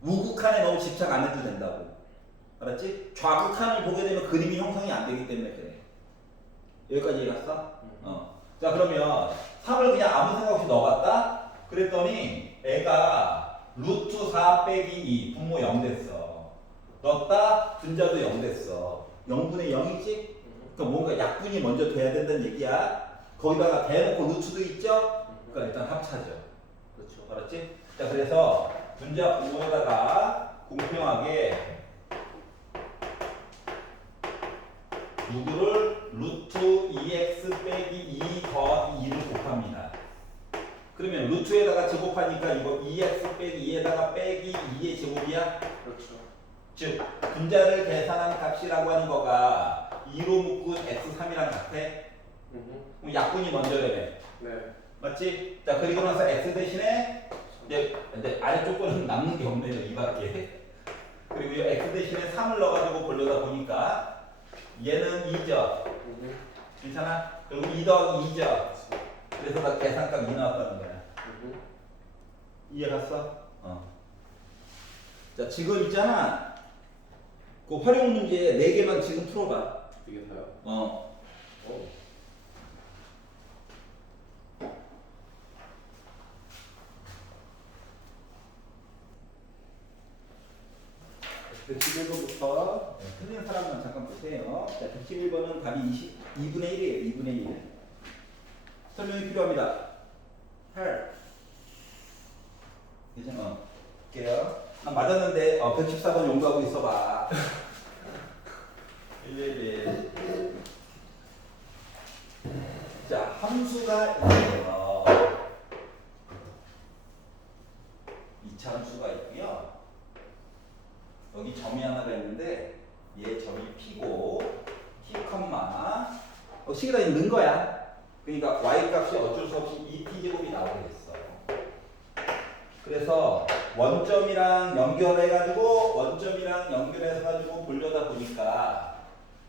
우극한에 너무 집착 안 해도 된다고. 알았지? 좌극한을 보게 되면 그림이 형성이 안 되기 때문에 그래. 여기까지 이해갔어? 자 그러면 3을 그냥 아무 생각 없이 넣어봤다? 그랬더니 애가 루트 4 빼기 2 분모 0 됐어. 넣었다? 분자도 0 됐어. 0분의 0이지? 그러니까 뭔가 약분이 먼저 돼야 된다는 얘기야. 거기다가 대놓고 루트도 있죠? 그러니까 일단 합차죠. 그렇죠. 알았지? 자 그래서 분자 부호에다가 공평하게 누구를 루트 2x 빼기 2 더하기 2를 곱합니다. 그러면 루트에다가 제곱하니까 이거 2x 빼기 2에다가 빼기 2의 제곱이야? 그렇죠. 즉 분자를 계산한 값이라고 하는 거가 2로 묶은 x3이랑 같아? 그럼 약분이 먼저래네. 네. 맞지? 자 그리고 나서 x 대신에 이제 아래쪽 거는 남는 게 없네요. 2밖에. 그리고 이 x 대신에 3을 넣어가지고 보려다 보니까 얘는 2죠. 괜찮아? 그리고 2 더하기 2죠. 그래서 나 계산값 2 나왔다는 거야. 이해 갔어? 자 지금 있잖아. 그 활용 문제 4개만 지금 풀어봐. 이게 다요? 어. 네, 111번부터 틀린 사람만 잠깐 보세요. 자, 111번은 답이 2분의 1이에요. 2분의 1. 설명이 필요합니다. 괜찮아. 볼게요. 맞았는데 114번 용도하고 있어봐. 111. 자, 함수가 있네요. 2차 함수가 있고요. 여기 점이 하나가 있는데 얘 점이 P고 T, 식에다 넣은 거야. 그러니까 y 값이 어쩔 수 없이 2t제곱이 나오게 됐어. 그래서 원점이랑 연결해서 가지고 보려다 보니까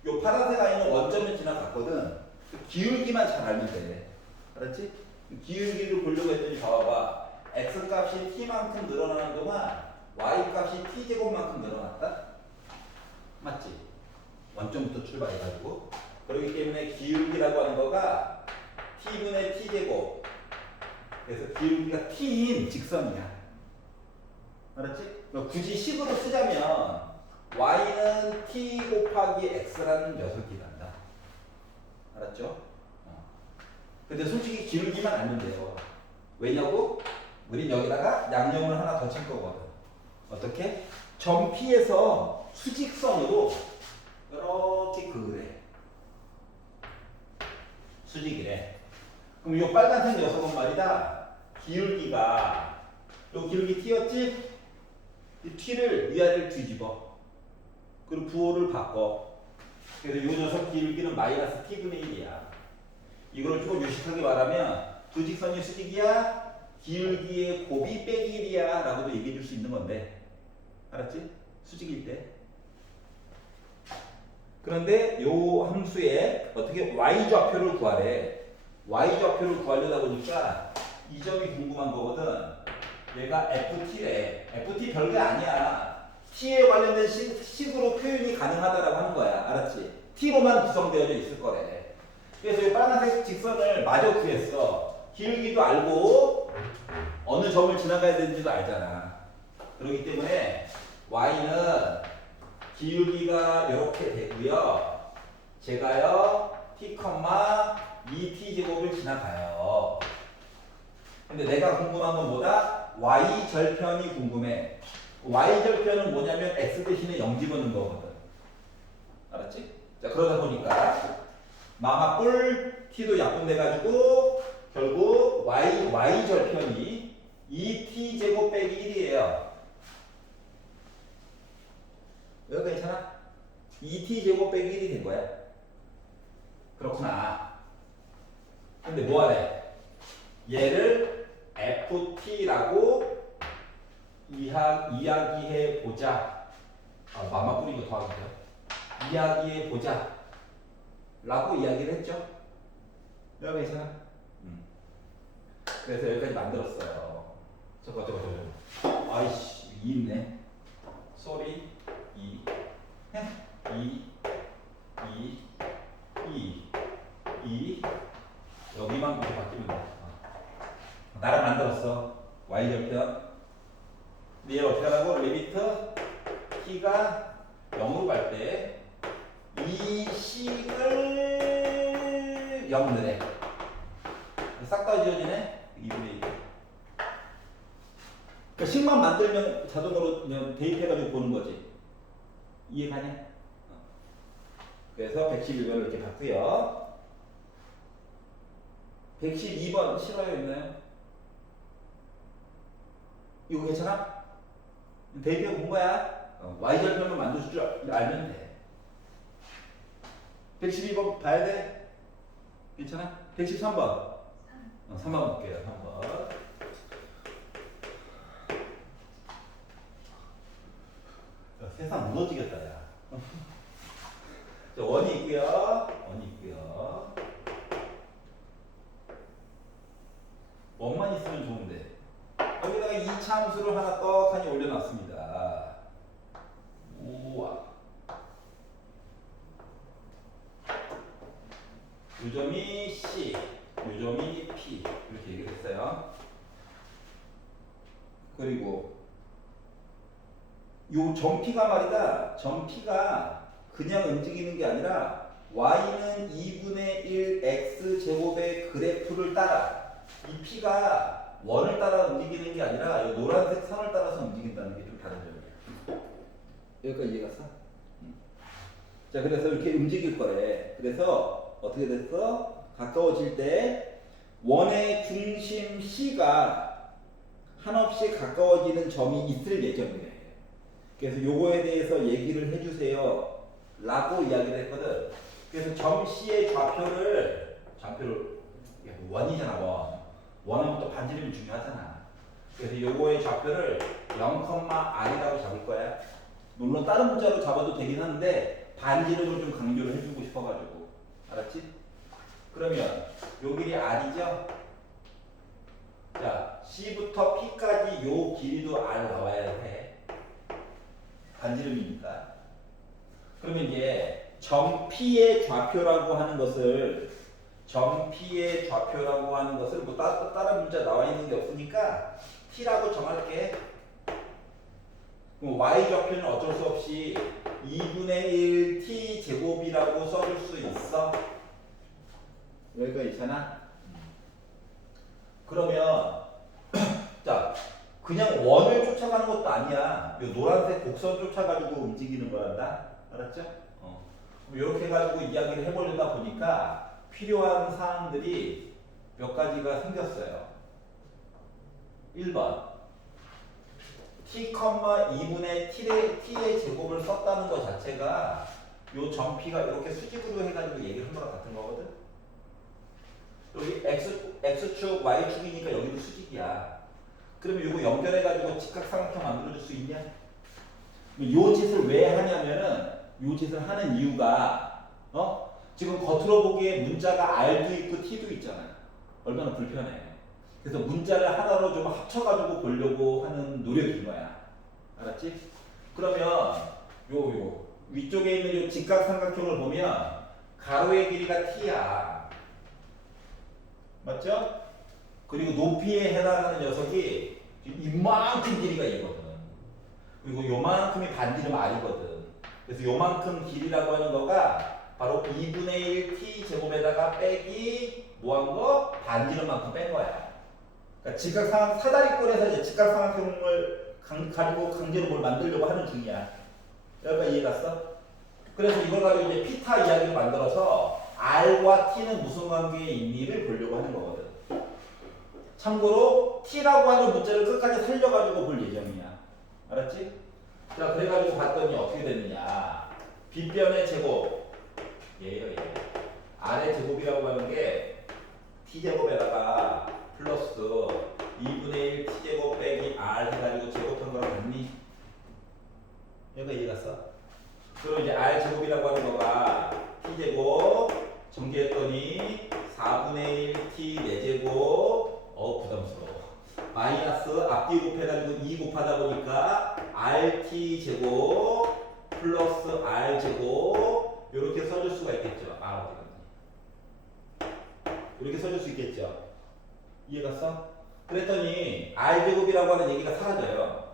요 파란색 아이는 원점을 지나갔거든. 기울기만 잘 알면 돼. 알았지? 기울기를 보려고 했더니 봐봐. x 값이 t만큼 늘어나는 동안 y 값이 t제곱만큼 늘어났다? 맞지? 원점부터 출발해가지고 그렇기 때문에 기울기라고 하는 거가 t분의 t제곱 그래서 기울기가 t인 직선이야. 알았지? 굳이 식으로 쓰자면 y는 t 곱하기 x라는 녀석이 난다. 알았죠? 근데 솔직히 기울기만 알면 돼요. 왜냐고? 우린 여기다가 양념을 하나 더 칠 거거든. 어떻게? 점 P에서 수직선으로 이렇게 그으래. 수직이래. 그럼 이 빨간색 녀석은 말이다. 기울기가 요 기울기 T였지? 이 T를 위아래를 뒤집어. 그리고 부호를 바꿔. 그래서 이 녀석 기울기는 마이너스 T분의 1이야. 이걸 조금 유식하게 말하면 두 직선이 수직이야? 기울기의 곱이 빼기 1이야 라고도 얘기해 줄 수 있는 건데 알았지? 수직일 때. 그런데 요 함수에 어떻게 y좌표를 구하래. y좌표를 구하려다 보니까 이 점이 궁금한 거거든. 얘가 ft래. ft 별게 아니야. t에 관련된 식으로 표현이 가능하다라고 하는 거야. 알았지? t로만 구성되어져 있을 거래. 그래서 이 빨간색 직선을 마저 구했어. 기울기도 알고 어느 점을 지나가야 되는지도 알잖아. 그렇기 때문에 y는 기울기가 이렇게 되고요. 제가요 t, 2t제곱을 지나가요. 근데 내가 궁금한 건 뭐다? y절편이 궁금해. y절편은 뭐냐면 x 대신에 0 집어넣는 거거든. 알았지? 자, 그러다 보니까 마마뿔 t도 약분돼가지고 결국 y절편이 2t제곱 빼기 1이에요. 여기 괜찮아? 2t제곱 빼기 1이 된 거야. 그렇구나. 근데 뭐하래? 얘를 ft라고 이야기해 보자. 마마뿔 이거 더하기죠. 이야기해 보자. 라고 이야기를 했죠. 여기 괜찮아? 그래서 여기까지 만들었어요. 저거. 아이씨, 2 있네. 쏘리, 2. 2. 여기만 이렇게 바뀌면 돼. 나를 만들었어. y절편. 근데 얘를 어떻게 하라고? 리미트 t가 0으로 갈 때 이 식을 0 넣으래. 싹 다 지워지네. 2분의 1. 그러니까 식만 만들면 자동으로 그냥 대입해가지고 보는 거지. 이해가냐? 그래서 111번을 이렇게 봤고요. 112번 싫어요 있나요? 이거 괜찮아? 대입해 본 거야. y절편을 만들 줄 알면 돼. 112번 봐야 돼? 괜찮아? 113번. 3번 볼게요. 3번. 세상 무너지겠다, 야. 자, 원이 있고요. 원만 있으면 좋은데. 여기다가 2차 함수를 하나 떡하니 올려놨습니다. 우와. 요점이 C, 요점이 P 이렇게 얘기를 했어요. 그리고 요 점 P가 말이다. 점 P가 그냥 움직이는 게 아니라 y는 2분의 1 x 제곱의 그래프를 따라 이 P가 원을 따라 움직이는 게 아니라 이 노란색 선을 따라서 움직인다는 게 좀 다른 점이야. 여기까지 이해갔어? 자, 그래서 이렇게 움직일 거래. 그래서 어떻게 됐어? 가까워질 때 원의 중심 C가 한없이 가까워지는 점이 있을 예정이래. 그래서 요거에 대해서 얘기를 해주세요 라고 이야기를 했거든. 그래서 점 C의 좌표를 원이잖아. 원은 또 반지름이 중요하잖아. 그래서 요거의 좌표를 0,r이라고 잡을 거야. 물론 다른 문자로 잡아도 되긴 하는데 반지름을 좀 강조를 해주고 싶어가지고. 알았지? 그러면 요 길이 r이죠? 자, C부터 P까지 요 길이도 r 나와야 해. 반지름이니까. 그러면 이제 점 P의 좌표라고 하는 것을 뭐 다른 문자 나와 있는 게 없으니까 T라고 정할게. 그럼 Y 좌표는 어쩔 수 없이 2분의 1 T 제곱이라고 써줄 수 있어. 여기가 있잖아. 그러면 자 그냥 원을 쫓아가는 것도 아니야. 이 노란색 곡선 쫓아가지고 움직이는 거란다. 알았죠? 이렇게 해가지고 이야기를 해보려다 보니까 필요한 사항들이 몇 가지가 생겼어요. 1번 t, 2분의 t의 제곱을 썼다는 것 자체가 요 점 P가 이렇게 수직으로 해가지고 얘기를 한 거랑 같은 거거든. 여기 x축, y축이니까 여기도 수직이야. 그러면 이거 연결해가지고 직각삼각형 만들어줄 수 있냐? 요 짓을 왜 하냐면은 요 짓을 하는 이유가 지금 겉으로 보기에 문자가 R도 있고 T도 있잖아. 얼마나 불편해. 그래서 문자를 하나로 좀 합쳐가지고 보려고 하는 노력인 거야. 알았지? 그러면 요 위쪽에 있는 요 직각삼각형을 보면 가로의 길이가 T야. 맞죠? 그리고 높이에 해당하는 녀석이 이만큼 길이가 있거든. 그리고 요만큼이 반지름 R이거든. 그래서 요만큼 길이라고 하는 거가 바로 2분의 1 T 제곱에다가 빼기 뭐한 거? 반지름만큼 뺀 거야. 그러니까 사다리꼴에서 이제 직각삼각형을 가지고 강제로 뭘 만들려고 하는 중이야. 여기까지 이해 갔어? 그래서 이걸 가지고 이제 피타 이야기를 만들어서 R과 T는 무슨 관계에 있니를 보려고 하는 거거든. 참고로 T라고 하는 문자를 끝까지 살려가지고 볼 예정이야. 알았지? 자, 그래가지고 봤더니 어떻게 됐느냐. 빗변의 제곱. 얘예요, 얘. R의 제곱이라고 하는 게 T제곱에다가 플러스 2분의 1 T제곱 빼기 R 해가지고 제곱한 거랑 같니? 얘가 이해 갔어? 그럼 이제 R제곱이라고 하는 거가 T제곱 전개했더니 4분의 1 T 4제곱 부담스러워. 마이너스 앞뒤 곱해가지고 2 곱하다 보니까 RT 제곱 플러스 R 제곱 이렇게 써줄 수가 있겠죠. 어디 갔니? 이렇게 써줄 수 있겠죠. 이해 갔어? 그랬더니 R 제곱이라고 하는 얘기가 사라져요.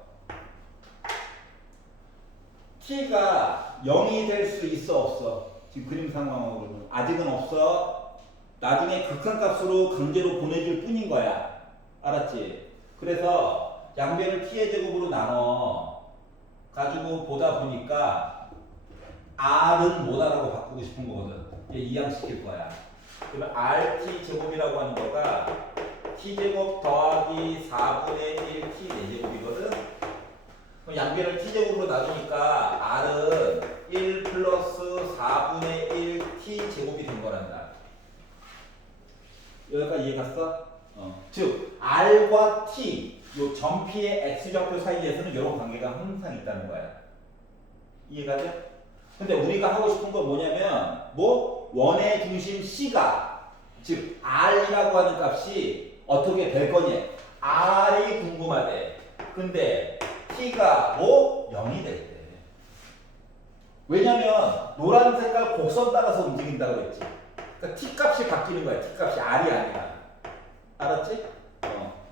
T가 0이 될 수 있어 없어? 지금 그림 상황으로는 아직은 없어. 나중에 극한값으로 강제로 보내줄 뿐인 거야. 알았지? 그래서 양변을 T의 제곱으로 나눠 가지고 보다 보니까 R은 뭐다라고 바꾸고 싶은 거거든. 이항시킬 거야. 그러면 RT 제곱이라고 하는 거가 T제곱 더하기 4분의 1 T 4제곱이거든. 그럼 양변을 T제곱으로 나누니까 R은 1 플러스 4분의 1 T 제곱이 된 거란다. 여기까지 이해 갔어? 즉 R과 T, 요 점 P의 X좌표 사이에서는 이런 관계가 항상 있다는 거야. 이해가죠? 근데 우리가 하고 싶은 건 뭐냐면 원의 중심 C가 즉 R이라고 하는 값이 어떻게 될 거냐. R이 궁금하대. 근데 T가 0이 될 때. 왜냐면 노란 색깔 곡선 따라서 움직인다고 그랬지. 그러니까 T 값이 바뀌는 거야. T 값이 R이 아니라. 알았지?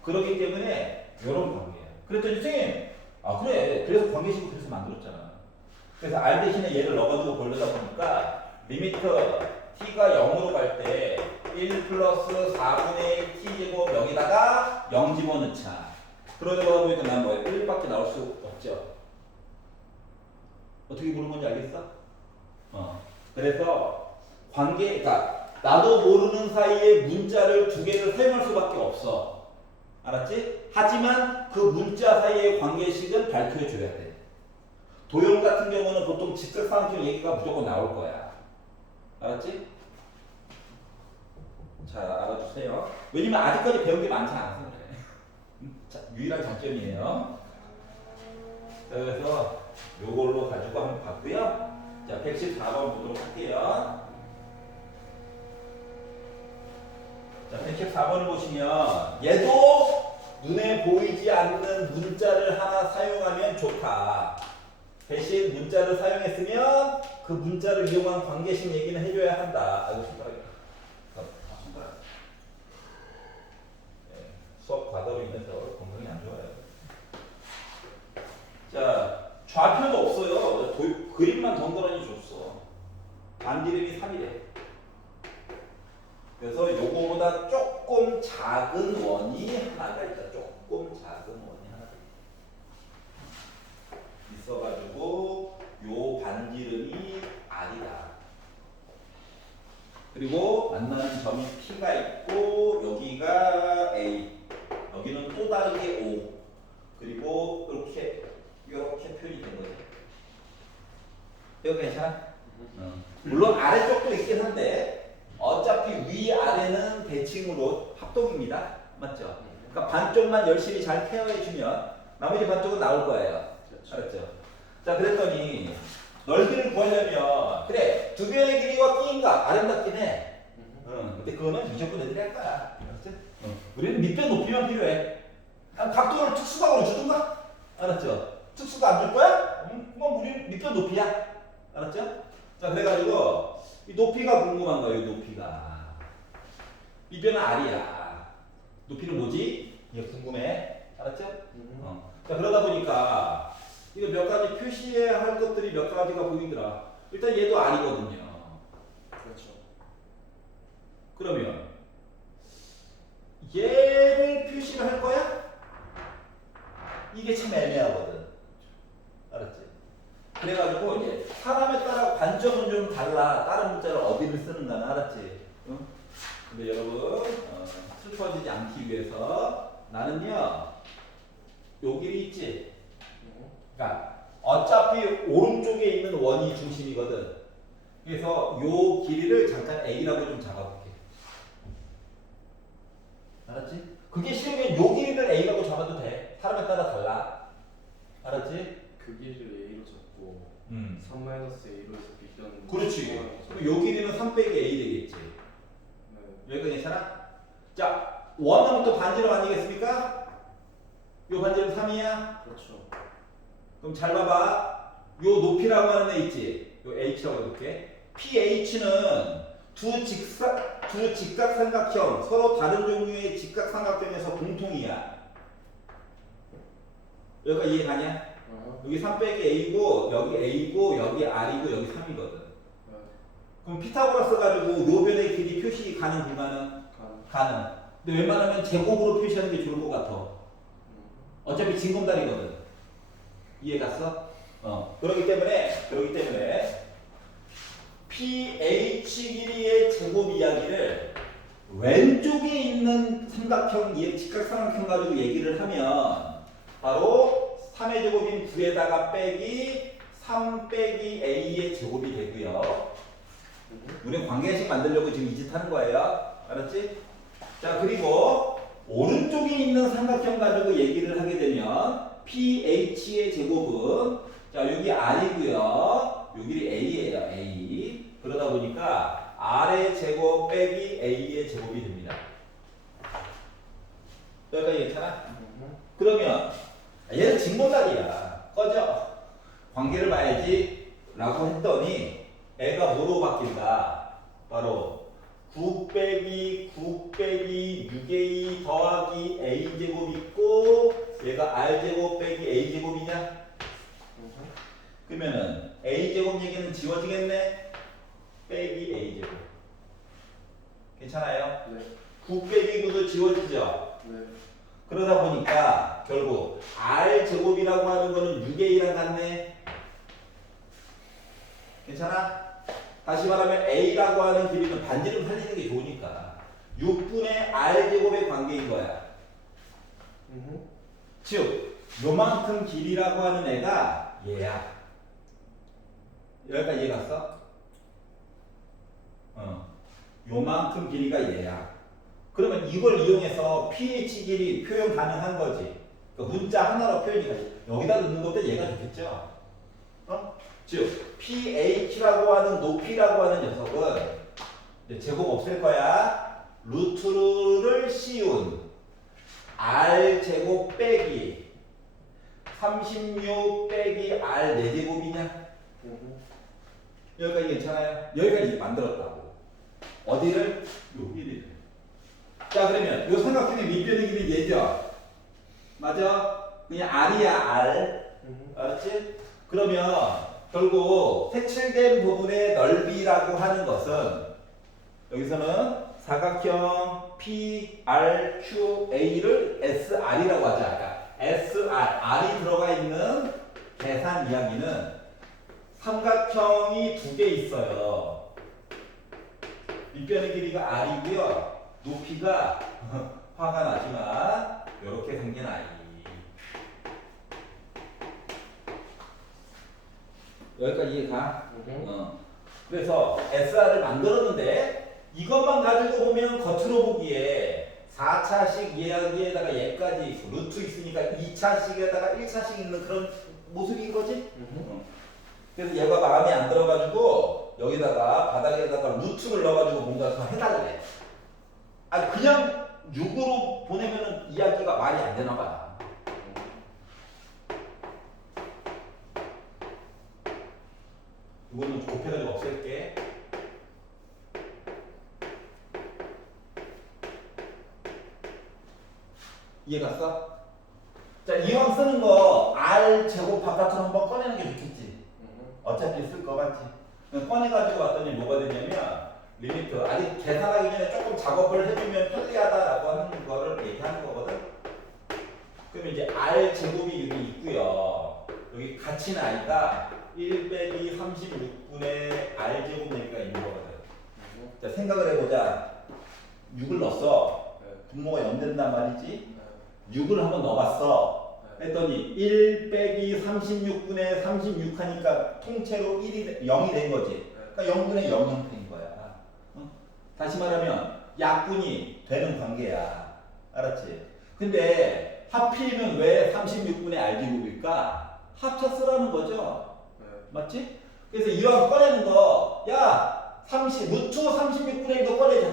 그렇기 때문에 이런 관계야. 그랬더니 선생님, 그래. 그래서 관계식을 그래서 만들었잖아. 그래서 R 대신에 얘를 넣어가지고 보려다 보니까 리미트 T가 0으로 갈 때 1 플러스 4분의 1 T제곱 0에다가 0 집어넣자. 그러다 보니까 난 1밖에 나올 수 없죠. 어떻게 보는 건지 알겠어? 그래서 그러니까 나도 모르는 사이에 문자를 두 개를 사용할 수밖에 없어. 알았지? 하지만 그 문자 사이의 관계식은 밝혀줘야 돼. 도형 같은 경우는 보통 직각삼각형 얘기가 무조건 나올 거야. 알았지? 자, 알아주세요. 왜냐면 아직까지 배운 게 많지 않아서 그래. 자, 유일한 장점이에요. 자, 그래서 요걸로 가지고 한번 봤고요. 자, 114번 보도록 할게요. 자, 114번을 보시면 얘도 눈에 보이지 않는 문자를 하나 사용하면 좋다. 대신 문자를 사용했으면 그 문자를 이용한 관계식 얘기는 해줘야 한다. 아이고 손가락이. 손가락. 네, 수업 과도로 인해서 건강이 안 좋아요. 자, 좌표도 없어요. 그림만 덩그러니 줬어. 반지름이 3이래. 그래서 요거보다 조금 작은 원이 하나가 있다. 조금 작은 원이 하나가 있다. 있어가지고 요 반지름이 R이다. 그리고 만나는 점이 P가 있고 여기가 A, 여기는 또 다르게 O. 그리고 이렇게 표현이 된 거죠. 이거 괜찮아? 물론 아래쪽도 있긴 한데 어차피 위 아래는 대칭으로 합동입니다. 맞죠? 그러니까 반쪽만 열심히 잘 케어해주면 나머지 반쪽은 나올 거예요. 알았죠? 자, 그랬더니 넓이를 구하려면 그래 두 변의 길이와 끼인가 아름답긴 해. 근데 그거는 무조건 애들이 할 거야. 알았지? 우리는 밑변 높이만 필요해. 각도를 특수각으로 주든가? 알았죠? 특수가 안 줄 거야? 그럼 우리는 밑변 높이야. 알았죠? 자, 그래가지고 이 높이가 궁금한 거예요. 높이가 밑변은 R이야. 높이는 뭐지? 이게 궁금해. 알았죠? 자, 그러다 보니까 이거 몇 가지 표시해야 할 것들이 몇 가지가 보이더라. 일단 얘도 R이거든요. 그렇죠. 그러면 얘를 표시를 할 거야? 이게 참 애매하거든. 알았지? 그래가지고 이제 사람에 따라 관점은 좀 달라. 다른 문자를 어디를 쓰는가는 알았지? 응? 근데 여러분 슬퍼지지 않기 위해서 나는요 요 길이 있지? 그러니까 어차피 오른쪽에 있는 원이 중심이거든. 그래서 요 길이를 잠깐 A라고 좀 잡아볼게. 알았지? 그게 싫으면 요 길이를 A라고 잡아도 돼. 사람에 따라 달라. 알았지? 그 길이를 A로 잡고 3-A로 해서 밑변. 그렇지. 그럼 요 길이는 3 빼기 A 되겠지. 네. 여기까지 괜찮아? 자, 원하면 또 반지름 아니겠습니까? 요 반지름 3이야. 그렇죠. 그럼 잘 봐봐. 요 높이라고 하는 애 있지? 요 H라고 해볼게. PH는 두 직각삼각형, 서로 다른 종류의 직각삼각형에서 공통이야. 여기가 이해가냐? 여기 3 빼기 A고, 여기 A고, 여기 R이고, 여기 3이거든. 그럼 피타고라스 가지고 요변의 길이 표시 가능 불가능? 가능. 근데 웬만하면 제곱으로 표시하는 게 좋을 것 같아. 어차피 징검다리거든. 이해 갔어? 그렇기 때문에 PH 길이의 제곱 이야기를 왼쪽에 있는 삼각형, 직각삼각형 가지고 얘기를 하면 바로 3의 제곱인 9에다가 빼기 3 빼기 A의 제곱이 되고요. 우리는 관계식 만들려고 지금 이 짓 하는 거예요. 알았지? 자, 그리고 오른쪽에 있는 삼각형 가지고 얘기를 하게 되면 PH의 제곱은 자, 여기 R이고요. 여기 A예요. A. 그러다 보니까 R의 제곱 빼기 A의 제곱이 됩니다. 여기까지 괜찮아? 그러면 얘는 징검다리야. 꺼져. 관계를 봐야지 라고 했더니 애가 뭐로 바뀐다? 바로 9 빼기 6A 더하기 A제곱 있고 얘가 R제곱 빼기 A제곱이냐? 그러면은 A제곱 얘기는 지워지겠네? 빼기 A제곱. 괜찮아요? 네. 9 빼기 9도 지워지죠? 네. 그러다 보니까 결국 R제곱이라고 하는 거는 6A랑 같네? 괜찮아? 다시 말하면 A라고 하는 길이는 반지름 살리는 게 좋으니까 6분의 R제곱의 관계인 거야. 즉 요만큼 길이라고 하는 애가 얘야. 여기까지 이해 갔어? 요만큼 길이가 얘야. 그러면 이걸 이용해서 pH 길이 표현 가능한 거지. 그러니까 문자 하나로 표현이 가지. 여기다 넣는 것도 얘가 좋겠죠. 즉 pH라고 하는 높이라고 하는 녀석은 제곱 없을 거야. 루트를 씌운 R제곱 빼기 36 빼기 R 4제곱이냐? 여기까지 괜찮아요? 여기까지 만들었다고. 어디를? 여기를. 자, 그러면 요 삼각형의 밑변의 길이 얘죠? 맞아? 그냥 R이야, R. 알았지? 그러면 결국 색칠된 부분의 넓이라고 하는 것은 여기서는 사각형 PRQA를 SR이라고 하자. SR, R이 들어가 있는 계산 이야기는 삼각형이 두 개 있어요. 밑변의 길이가 R이고요. 높이가 화가 나지만 이렇게 생긴 아이. 여기까지 이해가? 그래서 SR을 만들었는데 이것만 가지고 보면 겉으로 보기에 4차식 이야기에다가 얘까지 루트 있으니까 2차식에다가 1차식 있는 그런 모습인 거지? 그래서 얘가 마음에 안 들어가지고 여기다가 바닥에다가 루트를 넣어가지고 뭔가 더 해달래. 아 그냥 6으로 보내면은 이야기가 말이 안 되나 봐. 이거는 곱해가지고 없앨게. 이해 갔어? 자, 이왕 쓰는 거 R 제곱 바깥으로 한번 꺼내는 게 좋겠지. 어차피 쓸 거 맞지? 꺼내가지고 왔더니 뭐가 되냐면 리미트. 아직 계산하기 전에 조금 작업을 해주면 편리하다라고 하는 거를 얘기하는 거거든. 그러면 이제 R 제곱이 여기 있고요. 여기 갇힌 I가 1 빼기 36분의 R 제곱 내기가 있는 거거든. 자, 생각을 해보자. 6을 넣었어. 분모가 0 된단 말이지. 6을 한번 넣어봤어. 했더니 1 빼기 36분의 36 하니까 통째로 0이 된 거지. 그러니까 0분의 0 형태인 거야. 다시 말하면 약분이 되는 관계야. 알았지? 근데 하필이면 왜 36분의 R제곱일까? 합쳐 쓰라는 거죠. 맞지? 그래서 이왕 꺼내는 거, 야, 루트 36분의 1로 꺼내자.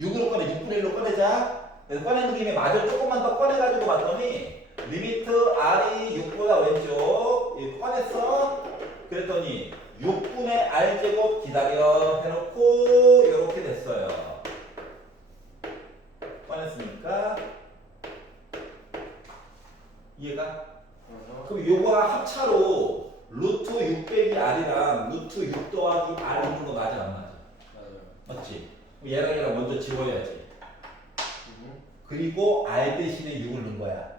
6으로 꺼내, 6분의 1로 꺼내자. 그래서 꺼내는 김에 마저 조금만 더 꺼내가지고 봤더니 리미트 R이 6보다 왼쪽 꺼냈어. 그랬더니 6분의 R제곱 기다려 해놓고 이렇게 됐어요. 꺼냈으니까 이해가? 그럼 요거랑 합차로 루트 6 빼기 R이랑 루트 6 더하기 R 있는 거 맞아 안 맞아? 맞지? 얘랑 먼저 지워야지. 그리고 R 대신에 6을 넣은 거야.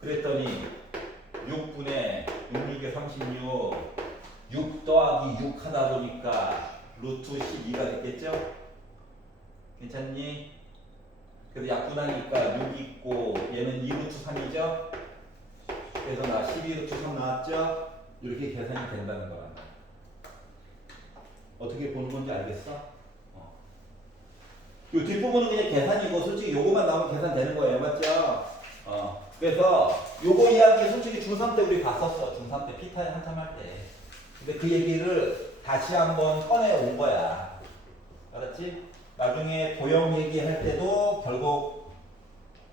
그랬더니 6분의 6이게 36 6 더하기 6 하다 보니까 루트 12가 됐겠죠? 괜찮니? 그래서 약분하니까 6 있고 얘는 2루트 3이죠? 그래서 나 12루트 3 나왔죠? 이렇게 계산이 된다는 거야. 어떻게 보는 건지 알겠어? 이 뒷부분은 그냥 계산이고 솔직히 요거만 나오면 계산되는 거예요. 맞죠? 그래서 요거 이야기 솔직히 중3 때 우리 봤었어. 중3 때 피타임 한참 할 때. 근데 그 얘기를 다시 한번 꺼내온 거야. 알았지? 나중에 도형 얘기할 때도 결국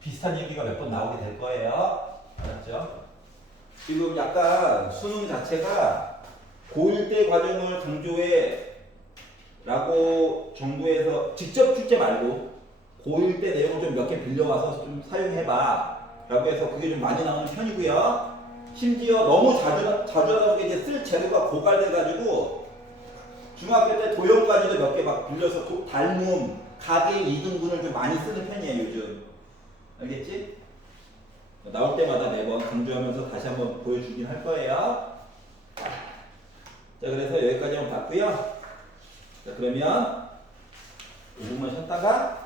비슷한 얘기가 몇 번 나오게 될 거예요. 알았죠? 지금 약간 수능 자체가 고1 때 과정을 강조해 라고 정부에서 직접 출제 말고 고1 때 내용을 좀 몇 개 빌려와서 좀 사용해봐 라고 해서 그게 좀 많이 나오는 편이고요. 심지어 너무 자주 하다 보게 이제 쓸 재료가 고갈돼가지고 중학교 때 도형까지도 몇 개 막 빌려서 닮음, 가계 이등분을 좀 많이 쓰는 편이에요 요즘. 알겠지? 나올 때마다 매번 강조하면서 다시 한번 보여주긴 할 거예요. 자, 그래서 여기까지 한번 봤고요. 자, 그러면 5분만 쉬었다가